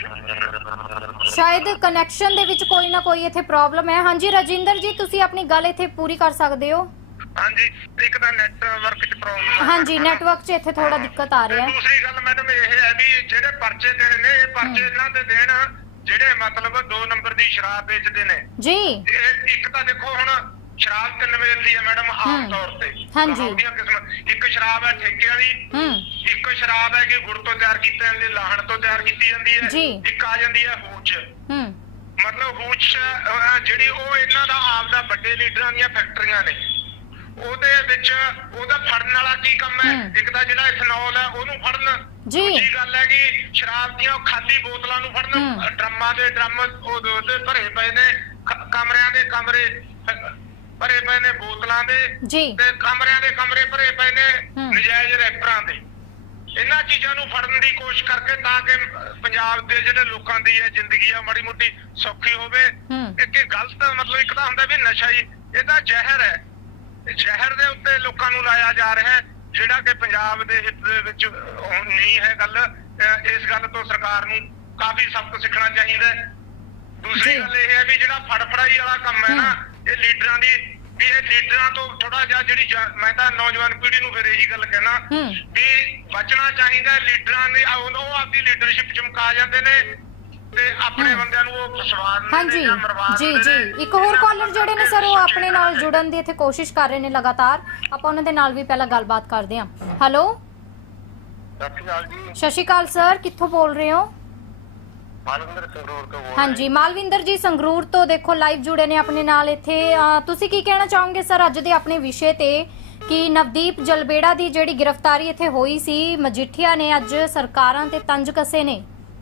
Speaker 1: ਸ਼ਾਇਦ ਕਨੈਕਸ਼ਨ ਦੇ ਵਿੱਚ ਕੋਈ ਨਾ ਕੋਈ ਇੱਥੇ ਪ੍ਰੋਬਲਮ ਹੈ। ਹਾਂਜੀ ਰਾਜਿੰਦਰ ਜੀ, ਤੁਸੀਂ ਆਪਣੀ ਗੱਲ ਇੱਥੇ ਪੂਰੀ ਕਰ ਸਕਦੇ ਹੋ?
Speaker 3: ਹਾਂਜੀ, ਇੱਕ ਤਾਂ ਨੈਟਵਰਕ 'ਚ ਪ੍ਰੋਬਲਮ ਹੈ।
Speaker 1: ਹਾਂਜੀ, ਨੈਟਵਰਕ 'ਚ ਇੱਥੇ ਥੋੜਾ ਦਿੱਕਤ ਆ ਰਹੀ ਹੈ।
Speaker 3: ਦੂਸਰੀ ਗੱਲ ਮੈਡਮ ਇਹ ਹੈ ਵੀ ਜਿਹੜੇ ਪਰਚੇ ਦੇਣੇ ਨੇ, ਇਹ ਪਰਚੇ ਇਹਨਾਂ ਦੇ ਦੇਣ ਜਿਹੜੇ ਮਤਲਬ ਦੋ ਨੰਬਰ ਦੀ ਸ਼ਰਾਬ ਵੇਚਦੇ ਨੇ
Speaker 1: ਜੀ।
Speaker 3: ਇੱਕ ਤਾਂ ਦੇਖੋ ਹੁਣ ਸ਼ਰਾਬ ਤਿੰਨ ਮਿਲਦੀ ਹੈ ਮੈਡਮ ਆਮ ਤੌਰ ਤੇ।
Speaker 1: ਹਾਂਜੀ।
Speaker 3: ਇੱਕ ਸ਼ਰਾਬ ਹੈ ਠੇਕੇ ਵਾਲੀ, ਇੱਕ ਸ਼ਰਾਬ ਹੈ ਕਿ ਗੁੜ ਤੋਂ ਤਿਆਰ ਕੀਤੀ ਜਾਂਦੀ ਹੈ, ਲਾਹਣ ਤੋਂ ਤਿਆਰ ਕੀਤੀ ਜਾਂਦੀ ਹੈ, ਇੱਕ ਆ ਜਾਂਦੀ ਹੈ ਹੂਚ। ਮਤਲਬ ਹੂਚ ਜਿਹੜੀ ਉਹ ਇਹਨਾਂ ਦਾ ਆਪ ਦਾ ਵੱਡੇ ਲੀਡਰਾਂ ਦੀਆਂ ਫੈਕਟਰੀਆਂ ਨੇ, ਉਹਦੇ ਵਿੱਚ ਉਹਦਾ ਫੜਨ ਵਾਲਾ ਕੀ ਕੰਮ ਹੈ? ਇੱਕ ਤਾਂ ਜਿਹੜਾ ਇਥਨੋਲ ਹੈ ਉਹਨੂੰ ਫੜਨ, ਦੂਜੀ ਗੱਲ ਹੈ ਕਿ ਸ਼ਰਾਬ ਦੀਆਂ ਖਾਲੀ ਬੋਤਲਾਂ ਨੂੰ ਫੜਨ। ਡਰਮਾਂ ਦੇ ਡਰਮ ਉਹਦੇ ਭਰੇ ਪਏ ਨੇ, ਕਮਰਿਆਂ ਦੇ ਕਮਰੇ ਭਰੇ ਪਏ ਨੇ ਬੋਤਲਾਂ ਦੇ, ਤੇ ਕਮਰਿਆਂ ਦੇ ਕਮਰੇ ਭਰੇ ਪਏ ਨੇ ਨਜਾਇਜ਼ ਰੈਪਰਾਂ ਦੇ। ਇਹਨਾਂ ਚੀਜ਼ਾਂ ਨੂੰ ਫੜਨ ਦੀ ਕੋਸ਼ਿਸ਼ ਕਰਕੇ ਤਾਂ ਕਿ ਪੰਜਾਬ ਦੇ ਜਿਹੜੇ ਲੋਕਾਂ ਦੀ ਹੈ ਜ਼ਿੰਦਗੀ ਆ ਮਾੜੀ ਮੋਟੀ ਸੌਖੀ ਹੋਵੇ। ਇੱਕ ਗਲਤ ਮਤਲਬ ਇੱਕ ਤਾਂ ਹੁੰਦਾ ਵੀ ਨਸ਼ਾ ਹੀ ਇਹਦਾ ਜ਼ਹਿਰ ਹੈ, ਜ਼ਹਿਰ ਦੇ ਉੱਤੇ ਲੋਕਾਂ ਨੂੰ ਲਾਇਆ ਜਾ ਰਿਹਾ ਹੈ, ਜਿਹੜਾ ਕਿ ਪੰਜਾਬ ਦੇ ਹਿੱਤ ਦੇ ਵਿੱਚ ਨਹੀਂ ਹੈ ਗੱਲ। ਇਸ ਗੱਲ ਤੋਂ ਸਰਕਾਰ ਨੂੰ ਕਾਫੀ ਸਬਕ ਸਿੱਖਣਾ ਚਾਹੀਦਾ। ਦੂਸਰੀ ਗੱਲ ਇਹ ਹੈ ਵੀ ਜਿਹੜਾ ਫੜਫੜਾਈ ਵਾਲਾ ਕੰਮ ਹੈ ਨਾ, ਇਹ ਲੀਡਰਾਂ ਦੀ ਵੀ ਇਹ ਲੀਡਰਾਂ ਤੋਂ ਥੋੜਾ ਜਿਹਾ ਜਿਹੜੀ ਮੈਂ ਤਾਂ ਨੌਜਵਾਨ ਪੀੜ੍ਹੀ ਨੂੰ ਫਿਰ ਇਹੀ ਗੱਲ ਕਹਿਣਾ ਵੀ ਬਚਣਾ ਚਾਹੀਦਾ। ਲੀਡਰਾਂ ਦੀ ਉਹ ਆਪਦੀ ਲੀਡਰਸ਼ਿਪ ਚਮਕਾ ਜਾਂਦੇ ਨੇ ਤੇ ਆਪਣੇ ਬੰਦਿਆਂ ਨੂੰ ਉਹ ਫਸਵਾ ਦਿੰਦੇ ਨੇ ਜਾਂ ਮਰਵਾ ਦਿੰਦੇ ਨੇ।
Speaker 1: ਜੀ ਜੀ। ਇੱਕ ਹੋਰ ਕਾਲਰ ਜਿਹੜੇ ਨੇ ਸਰ ਉਹ ਆਪਣੇ ਨਾਲ ਜੁੜਨ ਦੀ ਇੱਥੇ ਕੋਸ਼ਿਸ਼ ਕਰ ਰਹੇ ਨੇ ਲਗਾਤਾਰ, ਆਪਾਂ ਉਹਨਾਂ ਦੇ ਨਾਲ ਵੀ ਪਹਿਲਾਂ ਗੱਲਬਾਤ ਕਰਦੇ ਹਾਂ। ਹੈਲੋ
Speaker 3: ਸਤਿ ਸ਼੍ਰੀ ਅਕਾਲ ਜੀ।
Speaker 1: ਸਤਿ ਸ਼੍ਰੀ ਅਕਾਲ ਸਰ, ਕਿੱਥੋਂ ਬੋਲ ਰਹੇ ਹੋ?
Speaker 3: ਮਾਲਵਿੰਦਰ ਸੰਗਰੂਰ ਤੋਂ ਬੋਲ।
Speaker 1: ਹਾਂਜੀ ਮਾਲਵਿੰਦਰ ਜੀ ਸੰਗਰੂਰ ਤੋਂ ਦੇਖੋ ਲਾਈਵ ਜੁੜੇ ਨੇ ਆਪਣੇ ਨਾਲ ਇੱਥੇ। ਤੁਸੀਂ ਕੀ ਕਹਿਣਾ ਚਾਹੋਗੇ ਸਰ ਅੱਜ ਦੇ ਆਪਣੇ ਵਿਸ਼ੇ ਤੇ ਕਿ ਨਵਦੀਪ ਜਲਬੇੜਾ ਦੀ ਜਿਹੜੀ ਗ੍ਰਿਫਤਾਰੀ ਇੱਥੇ ਹੋਈ ਸੀ ਮਜੀਠੀਆ ਨੇ ਅੱਜ ਸਰਕਾਰਾਂ ਤੇ ਤੰਜ ਕਸੇ ਨੇ।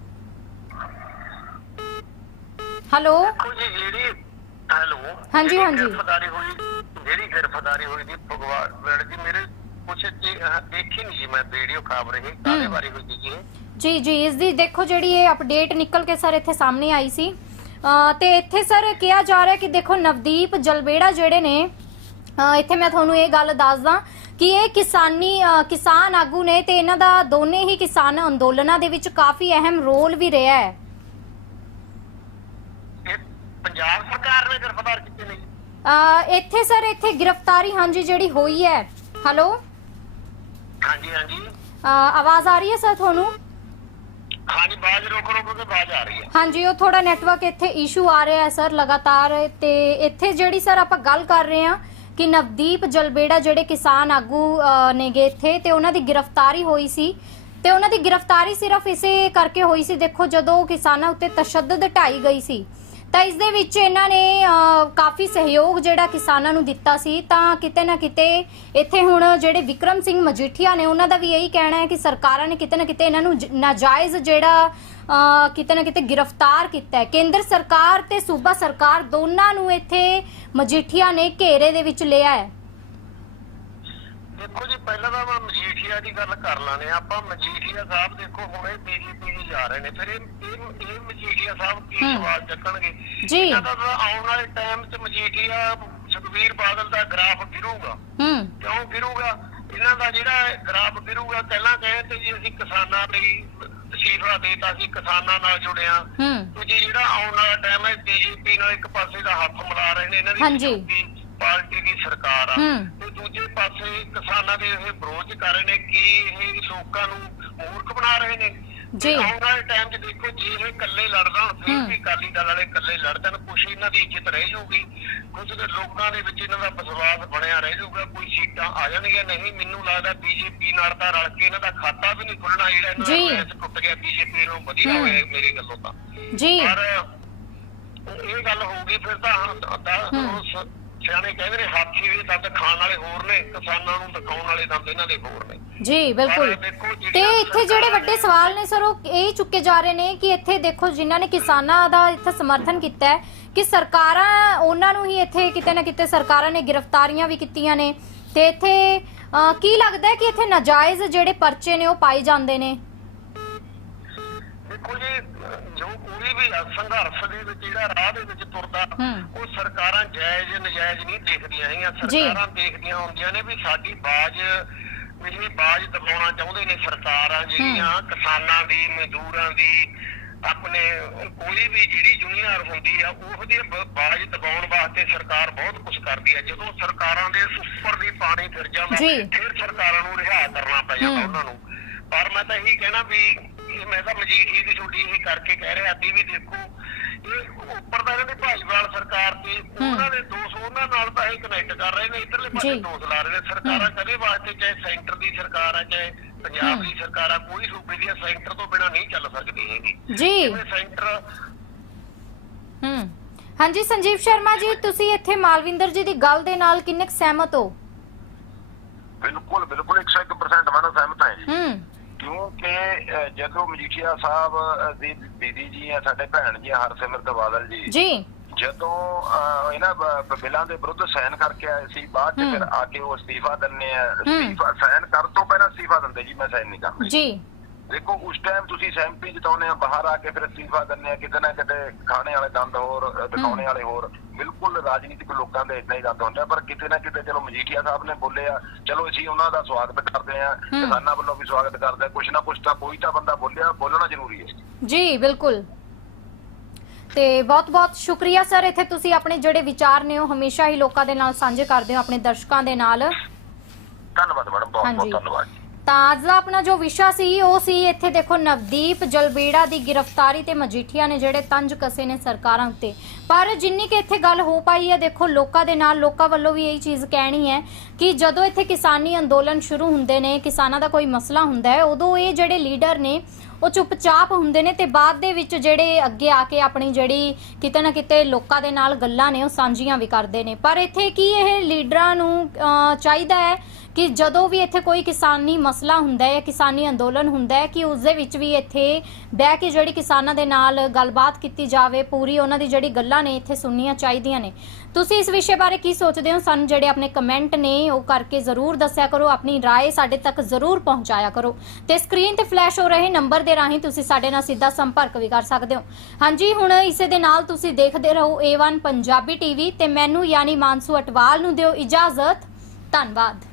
Speaker 1: ਹੈਲੋ
Speaker 3: ਦੇਖੋ ਜੀ ਜਿਹੜੀ ਹੈਲੋ
Speaker 1: ਹਾਂਜੀ ਹਾਂਜੀ
Speaker 3: ਗ੍ਰਿਫਤਾਰੀ ਹੋਈ ਜਿਹੜੀ ਗ੍ਰਿਫਤਾਰੀ ਹੋਈ ਦੀ ਭਗਵਾਨ ਮੈਡਮ ਜੀ ਮੇਰੇ ਕੁਛ ਦੇਖੀ ਨਹੀਂ ਜੀ ਮੈਂ ਵੀਡੀਓ ਖਬਰ ਇਹ ਕਾਹਦੇ ਬਾਰੇ ਹੋਈ ਜੀ ਇਹ
Speaker 1: ਜੀ ਜੀ ਇਸ ਦੀ ਦੇਖੋ ਜਿਹੜੀ ਇਹ ਅਪਡੇਟ ਨਿਕਲ ਕੇ ਸਰ ਇੱਥੇ ਸਾਹਮਣੇ ਆਈ ਸੀ ਅ, ਤੇ ਇੱਥੇ ਸਰ ਕਿਹਾ ਜਾ ਰਿਹਾ ਕਿ ਦੇਖੋ ਨਵਦੀਪ ਜਲਬੇੜਾ ਜਿਹੜੇ ਨੇ ਅ, ਇੱਥੇ ਮੈਂ ਤੁਹਾਨੂੰ ਇਹ ਗੱਲ ਦੱਸਦਾ ਕਿ ਇਹ ਕਿਸਾਨੀ ਅ, ਕਿਸਾਨ ਆਗੂ ਨੇ ਤੇ ਇਹਨਾਂ ਦਾ ਦੋਨੇ ਹੀ ਕਿਸਾਨ ਅੰਦੋਲਨਾਂ ਦੇ ਵਿੱਚ ਕਾਫੀ ਅਹਿਮ ਰੋਲ ਵੀ ਰਿਹਾ ਹੈ।
Speaker 3: ਇਹ ਪੰਜਾਬ ਸਰਕਾਰ ਨੇ ਗ੍ਰਿਫਤਾਰ ਕੀਤੇ ਨੇ
Speaker 1: ਅ, ਇੱਥੇ ਸਰ ਇੱਥੇ ਗ੍ਰਿਫਤਾਰੀ ਹਾਂਜੀ ਜਿਹੜੀ ਹੋਈ ਹੈ। ਹੈਲੋ
Speaker 3: ਹਾਂਜੀ ਹਾਂਜੀ
Speaker 1: ਅ, ਆਵਾਜ਼ ਆ ਰਹੀ ਹੈ ਸਰ ਤੁਹਾਨੂੰ?
Speaker 3: ਹਾਂਜੀ ਬਾਜ ਰੋਕ ਰੋਕ ਕੇ ਬਾਜ ਆ ਰਹੀ ਹੈ।
Speaker 1: ਹਾਂਜੀ ਉਹ ਥੋੜਾ ਨੈਟਵਰਕ ਇੱਥੇ ਇਸ਼ੂ ਆ ਰਿਹਾ ਹੈ ਸਰ ਲਗਾਤਾਰ। ਤੇ ਇੱਥੇ ਜਿਹੜੀ ਸਰ ਆਪਾਂ ਗੱਲ ਕਰ ਰਹੇ ਹਾਂ ਕਿ ਨਵਦੀਪ ਜਲਬੇੜਾ ਜਿਹੜੇ ਕਿਸਾਨ ਆਗੂ ਅ, ਨੇਗੇ ਇੱਥੇ ਤੇ ਉਹਨਾਂ ਦੀ ਗ੍ਰਿਫਤਾਰੀ ਹੋਈ ਸੀ ਤੇ ਉਹਨਾਂ ਦੀ ਗ੍ਰਿਫਤਾਰੀ ਸਿਰਫ ਇਸੇ ਕਰਕੇ ਹੋਈ ਸੀ ਦੇਖੋ ਜਦੋਂ ਕਿਸਾਨਾਂ ਉੱਤੇ ਤਸ਼ੱਦਦ ਢਾਈ ਗਈ ਸੀ ਤਾਂ ਇਸ ਦੇ ਵਿੱਚ ਇਹਨਾਂ ਨੇ ਅ, ਕਾਫੀ ਸਹਿਯੋਗ ਜਿਹੜਾ ਕਿਸਾਨਾਂ ਨੂੰ ਦਿੱਤਾ ਸੀ। ਤਾਂ ਕਿਤੇ ਨਾ ਕਿਤੇ ਇੱਥੇ ਹੁਣ ਜਿਹੜੇ ਵਿਕਰਮ ਸਿੰਘ ਮਜੀਠੀਆ ਨੇ ਉਹਨਾਂ ਦਾ ਵੀ ਇਹੀ ਕਹਿਣਾ ਹੈ ਕਿ ਸਰਕਾਰਾਂ ਨੇ ਕਿਤੇ ਨਾ ਕਿਤੇ ਇਹਨਾਂ ਨੂੰ ਜ- ਨਾਜਾਇਜ਼ ਜਿਹੜਾ ਅ, ਕਿਤੇ ਨਾ ਕਿਤੇ ਗ੍ਰਿਫਤਾਰ ਕੀਤਾ ਹੈ। ਕੇਂਦਰ ਸਰਕਾਰ ਤੇ ਸੂਬਾ ਸਰਕਾਰ ਦੋਨਾਂ ਨੂੰ ਇੱਥੇ ਮਜੀਠੀਆ ਨੇ ਘੇਰੇ ਦੇ ਵਿੱਚ ਲਿਆ ਹੈ।
Speaker 3: ਦੇਖੋ ਜੀ ਪਹਿਲਾਂ ਤਾਂ ਮੈਂ ਮਜੀਠੀਆ ਦੀ ਗੱਲ ਕਰ ਲਾਂਗੇ ਆਪਾਂ। ਮਜੀਠੀਆ ਸਾਹਿਬ ਦੇਖੋ ਹੁਣੇ ਬੀਜੇਪੀ ਨੂੰ ਜਾ ਰਹੇ ਨੇ ਫਿਰ ਇਹ ਇਹ ਇਹ ਮਜੀਠੀਆ ਸਾਹਿਬ ਕੀ ਸਵਾਲ ਚੱਕਣਗੇ
Speaker 1: ਜੀ
Speaker 3: ਇਹਨਾਂ ਦਾ ਤਾਂ ਆਉਣ ਵਾਲੇ ਟਾਈਮ 'ਚ ਮਜੀਠੀਆ ਸੁਖਬੀਰ ਬਾਦਲ ਦਾ ਗ੍ਰਾਫ ਗਿਰੂਗਾ।
Speaker 1: ਹੂੰ
Speaker 3: ਕਿਉਂ ਗਿਰੂਗਾ? ਇਹਨਾਂ ਦਾ ਜਿਹੜਾ ਗ੍ਰਾਫ ਗਿਰੂਗਾ ਪਹਿਲਾਂ ਕਹੇ ਤੇ ਜੀ ਅਸੀਂ ਕਿਸਾਨਾਂ ਲਈ ਤਸੀਫਾ ਦੇਤਾ ਸੀ ਕਿਸਾਨਾਂ ਨਾਲ ਜੁੜਿਆ
Speaker 1: ਹੂੰ
Speaker 3: ਤੇ ਜੀ ਜਿਹੜਾ ਆਉਣ ਵਾਲਾ ਟਾਈਮ ਹੈ ਬੀਜੇਪੀ ਨਾਲ ਇੱਕ ਪਾਸੇ ਦਾ ਹੱਥ ਮਿਲਾ ਰਹੇ ਨੇ ਇਹਨਾਂ
Speaker 1: ਹਾਂਜੀ।
Speaker 3: ਦੀ ਪਾਰਟੀ ਦੀ ਸਰਕਾਰ ਆ
Speaker 1: ਹੂੰ
Speaker 3: ਤੇ ਦੂਜੇ ਪਾਸੇ ਕਿਸਾਨਾਂ ਦੇ ਇਹ ਵਿਰੋਧ ਕਰ ਰਹੇ ਨੇ ਕਿ ਇਹ ਲੋਕਾਂ ਨੂੰ ਮੂਰਖ ਬਣਾ ਰਹੇ ਨੇ।
Speaker 1: ਜੀ
Speaker 3: ਆਉਣ ਵਾਲੇ ਟਾਈਮ 'ਚ ਦੇਖੋ ਜੇ ਇਹ ਇਕੱਲੇ ਲੜਦਾ ਹੁਣ ਫਿਰ ਵੀ ਅਕਾਲੀ ਦਲ ਵਾਲੇ ਇਕੱਲੇ ਲੜਦਣ ਕੁਛ ਇਹਨਾਂ ਦੀ ਇੱਜ਼ਤ ਰਹਿ ਜਾਊਗੀ ਕੁਝ ਦੇ ਲੋਕਾਂ ਦੇ ਵਿੱਚ ਇਹਨਾਂ ਦਾ ਵਿਸ਼ਵਾਸ ਬਣਿਆ ਰਹਿ ਜਾਊਗਾ ਕੋਈ ਸੀਟਾਂ ਆ ਜਾਣਗੀਆਂ। ਨਹੀਂ ਮੈਨੂੰ ਲੱਗਦਾ ਬੀਜੇਪੀ ਨਾਲ ਤਾਂ ਰਲ ਕੇ ਇਹਨਾਂ ਦਾ ਖਾਤਾ ਵੀ ਨਹੀਂ ਖੁੱਲਣਾ ਜਿਹੜਾ ਇਹਨਾਂ ਦਾ ਮੈਚ ਟੁੱਟ ਗਿਆ ਬੀਜੇਪੀ ਨੂੰ ਵਧੀਆ ਹੋਇਆ ਮੇਰੇ ਗੱਲੋਂ ਤਾਂ
Speaker 1: ਜੀ
Speaker 3: ਪਰ ਇਹ ਗੱਲ ਹੋਊਗੀ ਫਿਰ ਤਾਂ ਸਿਆਣੇ ਕਹਿੰਦੇ ਨੇ ਹਾਥੀ ਦੇ ਦੰਦ ਖਾਣ ਵਾਲੇ ਹੋਰ ਨੇ ਕਿਸਾਨਾਂ ਨੂੰ ਦਿਖਾਉਣ ਵਾਲੇ ਦੰਦ ਇਹਨਾਂ ਦੇ ਹੋਰ ਨੇ। ਜੀ
Speaker 1: ਬਿਲਕੁਲ। ਤੇ ਇੱਥੇ ਜਿਹੜੇ ਵੱਡੇ ਸਵਾਲ ਨੇ ਸਰ ਉਹ ਇਹ ਚੁੱਕੇ ਜਾ ਰਹੇ ਨੇ ਕਿ ਇੱਥੇ ਦੇਖੋ ਜਿਨ੍ਹਾਂ ਨੇ ਕਿਸਾਨਾਂ ਦਾ ਇੱਥੇ ਸਮਰਥਨ ਕੀਤਾ ਹੈ ਕਿ ਸਰਕਾਰਾਂ ਉਹਨਾਂ ਨੂੰ ਹੀ ਇੱਥੇ ਕਿਤੇ ਨਾ ਕਿਤੇ ਸਰਕਾਰਾਂ ਨੇ ਗ੍ਰਿਫਤਾਰੀਆਂ ਵੀ ਕੀਤੀਆਂ ਨੇ ਤੇ ਇੱਥੇ ਅ, ਕੀ ਲੱਗਦਾ ਹੈ ਕਿ ਇੱਥੇ ਨਾਜਾਇਜ਼ ਜਿਹੜੇ ਪਰਚੇ ਨੇ ਉਹ ਪਾਏ ਜਾਂਦੇ ਨੇ?
Speaker 3: ਦੇਖੋ ਜੀ ਜੋ ਕੋਈ ਵੀ ਸੰਘਰਸ਼ ਦੇ ਵਿੱਚ ਜਿਹੜਾ ਰਾਹ ਦੇ ਵਿੱਚ ਤੁਰਦਾ ਉਹ ਸਰਕਾਰਾਂ ਜਾਇਜ਼ ਨਜਾਇਜ਼ ਨਹੀਂ ਦੇਖਦੀਆਂ ਹੈਗੀਆਂ। ਸਰਕਾਰਾਂ ਦੇਖਦੀਆਂ ਹੁੰਦੀਆਂ ਨੇ ਵੀ ਸਾਡੀ ਬਾਜ਼ ਇਹ ਬਾਜ਼ ਦਬਾਉਣਾ ਚਾਹੁੰਦੇ ਨੇ ਸਰਕਾਰਾਂ ਜਿਹੜੀਆਂ ਕਿਸਾਨਾਂ ਦੀ ਮਜ਼ਦੂਰਾਂ ਦੀ ਆਪਣੇ ਕੋਈ ਵੀ ਜਿਹੜੀ ਯੂਨੀਅਨ ਹੁੰਦੀ ਆ ਉਹਦੀ ਬਾਜ਼ ਦਬਾਉਣ ਵਾਸਤੇ ਸਰਕਾਰ ਬਹੁਤ ਕੁਝ ਕਰਦੀ ਆ। ਜਦੋਂ ਸਰਕਾਰਾਂ ਦੇ ਉੱਪਰ ਦੀ ਪਾਣੀ ਫਿਰ ਜਾਂਦਾ ਫਿਰ ਸਰਕਾਰਾਂ ਨੂੰ ਰਿਹਾ ਕਰਨਾ ਪੈ ਜਾਂਦਾ ਉਹਨਾਂ ਨੂੰ। ਪਰ ਮੈਂ ਤਾਂ ਇਹੀ ਕਹਿਣਾ ਵੀ ਮੈਂ ਤਾਂ ਮਜੀਠੀ ਦੀ ਛੁੱਟੀ ਹੀ ਕਰਕੇ ਕਹਿ ਰਿਹਾ ਅੱਧੀ ਵੀ ਦੇਖੋ ਇਹ ਉੱਪਰ ਦਾ ਇਹਨਾਂ ਦੀ ਭਾਜਪਾਲ ਸਰਕਾਰ ਤੇ ਉਹਨਾਂ ਦੇ ਦੋਸ਼ ਉਹਨਾਂ ਨਾਲ ਤਾਂ ਇਹ ਕਨੈਕਟ ਕਰ ਰਹੇ ਨੇ ਇੱਧਰਲੇ ਪਾਸੇ ਦੋਸ਼ ਲਾ ਰਹੇ ਨੇ। ਸਰਕਾਰਾਂ ਕਦੇ ਵਾਸਤੇ ਚਾਹੇ ਸੈਂਟਰ ਦੀ ਸਰਕਾਰ ਆ ਚਾਹੇ ਪੰਜਾਬ ਦੀ ਸਰਕਾਰ ਆ ਕੋਈ ਸੂਬੇ ਦੀ ਸੈਂਟਰ ਤੋਂ ਬਿਨਾਂ ਨਹੀਂ ਚੱਲ ਸਕਦੀ ਹੈਗੀ
Speaker 1: ਜੀ
Speaker 3: ਸੈਂਟਰ।
Speaker 1: ਹੂੰ ਹਾਂਜੀ ਸੰਜੀਵ ਸ਼ਰਮਾ ਜੀ ਤੁਸੀਂ ਇੱਥੇ ਮਾਲਵਿੰਦਰ ਜੀ ਦੀ ਗੱਲ ਦੇ ਨਾਲ ਕਿੰਨੇ ਸਹਿਮਤ ਹੋ?
Speaker 2: ਬਿਲਕੁਲ ਬਿਲਕੁਲ ਇੱਕ ਸੌ ਇੱਕ ਪਰਸੈਂਟ ਮੈਂ ਸਹਿਮਤ ਹਾਂ ਜੀ।
Speaker 1: ਹੂੰ
Speaker 2: ਕਿਉਂਕਿ ਜਦੋਂ ਮਜੀਠੀਆ ਸਾਹਿਬ ਦੀ ਦੀਦੀ ਜੀ ਆ ਸਾਡੇ ਭੈਣ ਜੀ ਹਰਸਿਮਰਤ ਬਾਦਲ ਜੀ
Speaker 1: ਜੀ
Speaker 2: ਜਦੋਂ ਇਹਨਾਂ ਬਿੱਲਾਂ ਦੇ ਵਿਰੁੱਧ ਸਾਈਨ ਕਰਕੇ ਆਏ ਸੀ ਬਾਅਦ ਚ ਫਿਰ ਆ ਕੇ ਉਹ ਅਸਤੀਫਾ ਦਿੰਦੇ ਆ ਅਸਤੀਫਾ ਸਾਈਨ ਕਰਨ ਤੋਂ ਪਹਿਲਾਂ ਅਸਤੀਫਾ ਦਿੰਦੇ ਜੀ ਮੈਂ ਸਾਈਨ ਨਹੀਂ ਕਰਦਾ
Speaker 1: ਜੀ।
Speaker 2: ਦੇਖੋ ਉਸ ਟਾਈਮ ਤੁਸੀਂ ਸਹਿਮਤੀ ਜਤਾਉਂਦੇ ਆ ਬਾਹਰ ਆ ਕੇ ਫਿਰ ਅਸਤੀਫਾ ਦਿੰਦੇ ਆ ਕਿਤੇ ਨਾ ਕਿਤੇ ਖਾਣੇ ਵਾਲੇ ਦੰਦ ਹੋਰ ਦਿਖਾਉਣੇ ਵਾਲੇ ਹੋਰ ਬਿਲਕੁਲ ਰਾਜਨੀਤਿਕ ਲੋਕਾਂ ਦੇ ਏਦਾਂ ਹੀ ਦੰਦ ਹੁੰਦੇ ਆ। ਪਰ ਕਿਤੇ ਨਾ ਕਿਤੇ ਚਲੋ ਮਜੀਠੀਆ ਸਾਹਿਬ ਨੇ ਬੋਲੇ ਆ ਚਲੋ ਅਸੀਂ ਉਹਨਾਂ ਦਾ ਸਵਾਗਤ ਕਰਦੇ ਆ ਕਿਸਾਨਾਂ ਵੱਲੋਂ ਵੀ ਸਵਾਗਤ ਕਰਦੇ ਆ ਕੁਛ ਨਾ ਕੁਛ ਤਾਂ ਕੋਈ ਤਾਂ ਬੰਦਾ ਬੋਲਿਆ ਬੋਲਣਾ ਜ਼ਰੂਰੀ ਹੈ
Speaker 1: ਜੀ। ਬਿਲਕੁਲ ਤੇ ਬਹੁਤ ਬਹੁਤ ਸ਼ੁਕਰੀਆ ਸਰ ਇੱਥੇ ਤੁਸੀਂ ਆਪਣੇ ਜਿਹੜੇ ਵਿਚਾਰ ਨੇ ਉਹ ਹਮੇਸ਼ਾ ਹੀ ਲੋਕਾਂ ਦੇ ਨਾਲ ਸਾਂਝੇ ਕਰਦੇ ਹੋ ਆਪਣੇ ਦਰਸ਼ਕਾਂ ਦੇ ਨਾਲ।
Speaker 2: ਧੰਨਵਾਦ ਮੈਡਮ ਬਹੁਤ ਬਹੁਤ ਧੰਨਵਾਦ।
Speaker 1: ਤਾਂ ਅੱਜ ਦਾ ਆਪਣਾ ਜੋ ਵਿਸ਼ਾ ਸੀ ਉਹ ਸੀ ਇੱਥੇ ਦੇਖੋ ਨਵਦੀਪ ਜਲਬੇੜਾ ਦੀ ਗ੍ਰਿਫਤਾਰੀ ਤੇ ਮਜੀਠੀਆ ਨੇ ਜਿਹੜੇ ਤੰਜ ਕਸੇ ਨੇ ਸਰਕਾਰਾਂ ਉੱਤੇ। ਪਰ ਜਿੰਨੀ ਕਿ ਇੱਥੇ ਗੱਲ ਹੋ ਪਾਈ ਹੈ ਦੇਖੋ ਲੋਕਾਂ ਦੇ ਨਾਲ ਲੋਕਾਂ ਵੱਲੋਂ ਵੀ ਇਹੀ ਚੀਜ਼ ਕਹਿਣੀ ਹੈ ਕਿ ਜਦੋਂ ਇੱਥੇ ਕਿਸਾਨੀ ਅੰਦੋਲਨ ਸ਼ੁਰੂ ਹੁੰਦੇ ਨੇ ਕਿਸਾਨਾਂ ਦਾ ਕੋਈ ਮਸਲਾ ਹੁੰਦਾ ਹੈ ਉਦੋਂ ਇਹ ਜਿਹੜੇ ਲੀਡਰ ਨੇ ਉਹ ਚੁੱਪਚਾਪ ਹੁੰਦੇ ਨੇ ਤੇ ਬਾਅਦ ਦੇ ਵਿੱਚ ਜਿਹੜੇ ਅੱਗੇ ਆ ਕੇ ਆਪਣੀ ਜਿਹੜੀ ਕਿਤੇ ਨਾ ਕਿਤੇ ਲੋਕਾਂ ਦੇ ਨਾਲ ਗੱਲਾਂ ਨੇ ਉਹ ਸਾਂਝੀਆਂ ਵੀ ਕਰਦੇ ਨੇ। ਪਰ ਇੱਥੇ ਕੀ ਇਹ ਲੀਡਰਾਂ ਨੂੰ ਚਾਹੀਦਾ ਹੈ ਕਿ ਜਦੋਂ ਵੀ ਇੱਥੇ ਕੋਈ ਕਿਸਾਨੀ ਮਸਲਾ ਹੁੰਦਾ ਹੈ, ਕਿਸਾਨੀ ਅੰਦੋਲਨ ਹੁੰਦਾ ਹੈ, ਕਿ ਉਸ ਦੇ ਵਿੱਚ ਵੀ ਇੱਥੇ ਬਹਿ ਕੇ ਜਿਹੜੀ ਕਿਸਾਨਾਂ ਦੇ ਨਾਲ ਗੱਲਬਾਤ ਕੀਤੀ ਜਾਵੇ, ਪੂਰੀ ਉਹਨਾਂ ਦੀ ਜਿਹੜੀ ਗੱਲਾਂ ਨੇ ਇੱਥੇ ਸੁਣਨੀਆਂ ਚਾਹੀਦੀਆਂ ਨੇ। ਤੁਸੀਂ ਇਸ ਵਿਸ਼ੇ ਬਾਰੇ ਕੀ ਸੋਚਦੇ ਹੋ? ਸਾਨੂੰ ਜਿਹੜੇ ਆਪਣੇ ਕਮੈਂਟ ਨੇ ਉਹ ਕਰਕੇ ਜ਼ਰੂਰ ਦੱਸਿਆ ਕਰੋ, ਆਪਣੀ ਰਾਏ ਸਾਡੇ ਤੱਕ ਜ਼ਰੂਰ ਪਹੁੰਚਾਇਆ ਕਰੋ ਤੇ ਸਕਰੀਨ ਤੇ ਫਲੈਸ਼ ਹੋ ਰਹੇ ਨੰਬਰ ਦੇ ਰਾਹੀਂ ਤੁਸੀਂ ਸਾਡੇ ਨਾਲ ਸਿੱਧਾ ਸੰਪਰਕ ਵੀ ਕਰ ਸਕਦੇ ਹੋ। ਹਾਂਜੀ, ਹੁਣ ਇਸੇ ਦੇ ਨਾਲ ਤੁਸੀਂ ਦੇਖਦੇ ਰਹੋ ਏ ਵਨ ਪੰਜਾਬੀ ਟੀਵੀ ਤੇ ਮੈਨੂੰ ਯਾਨੀ ਮਾਨਸੂ ਅਟਵਾਲ ਨੂੰ ਦਿਓ ਇਜਾਜ਼ਤ। ਧੰਨਵਾਦ।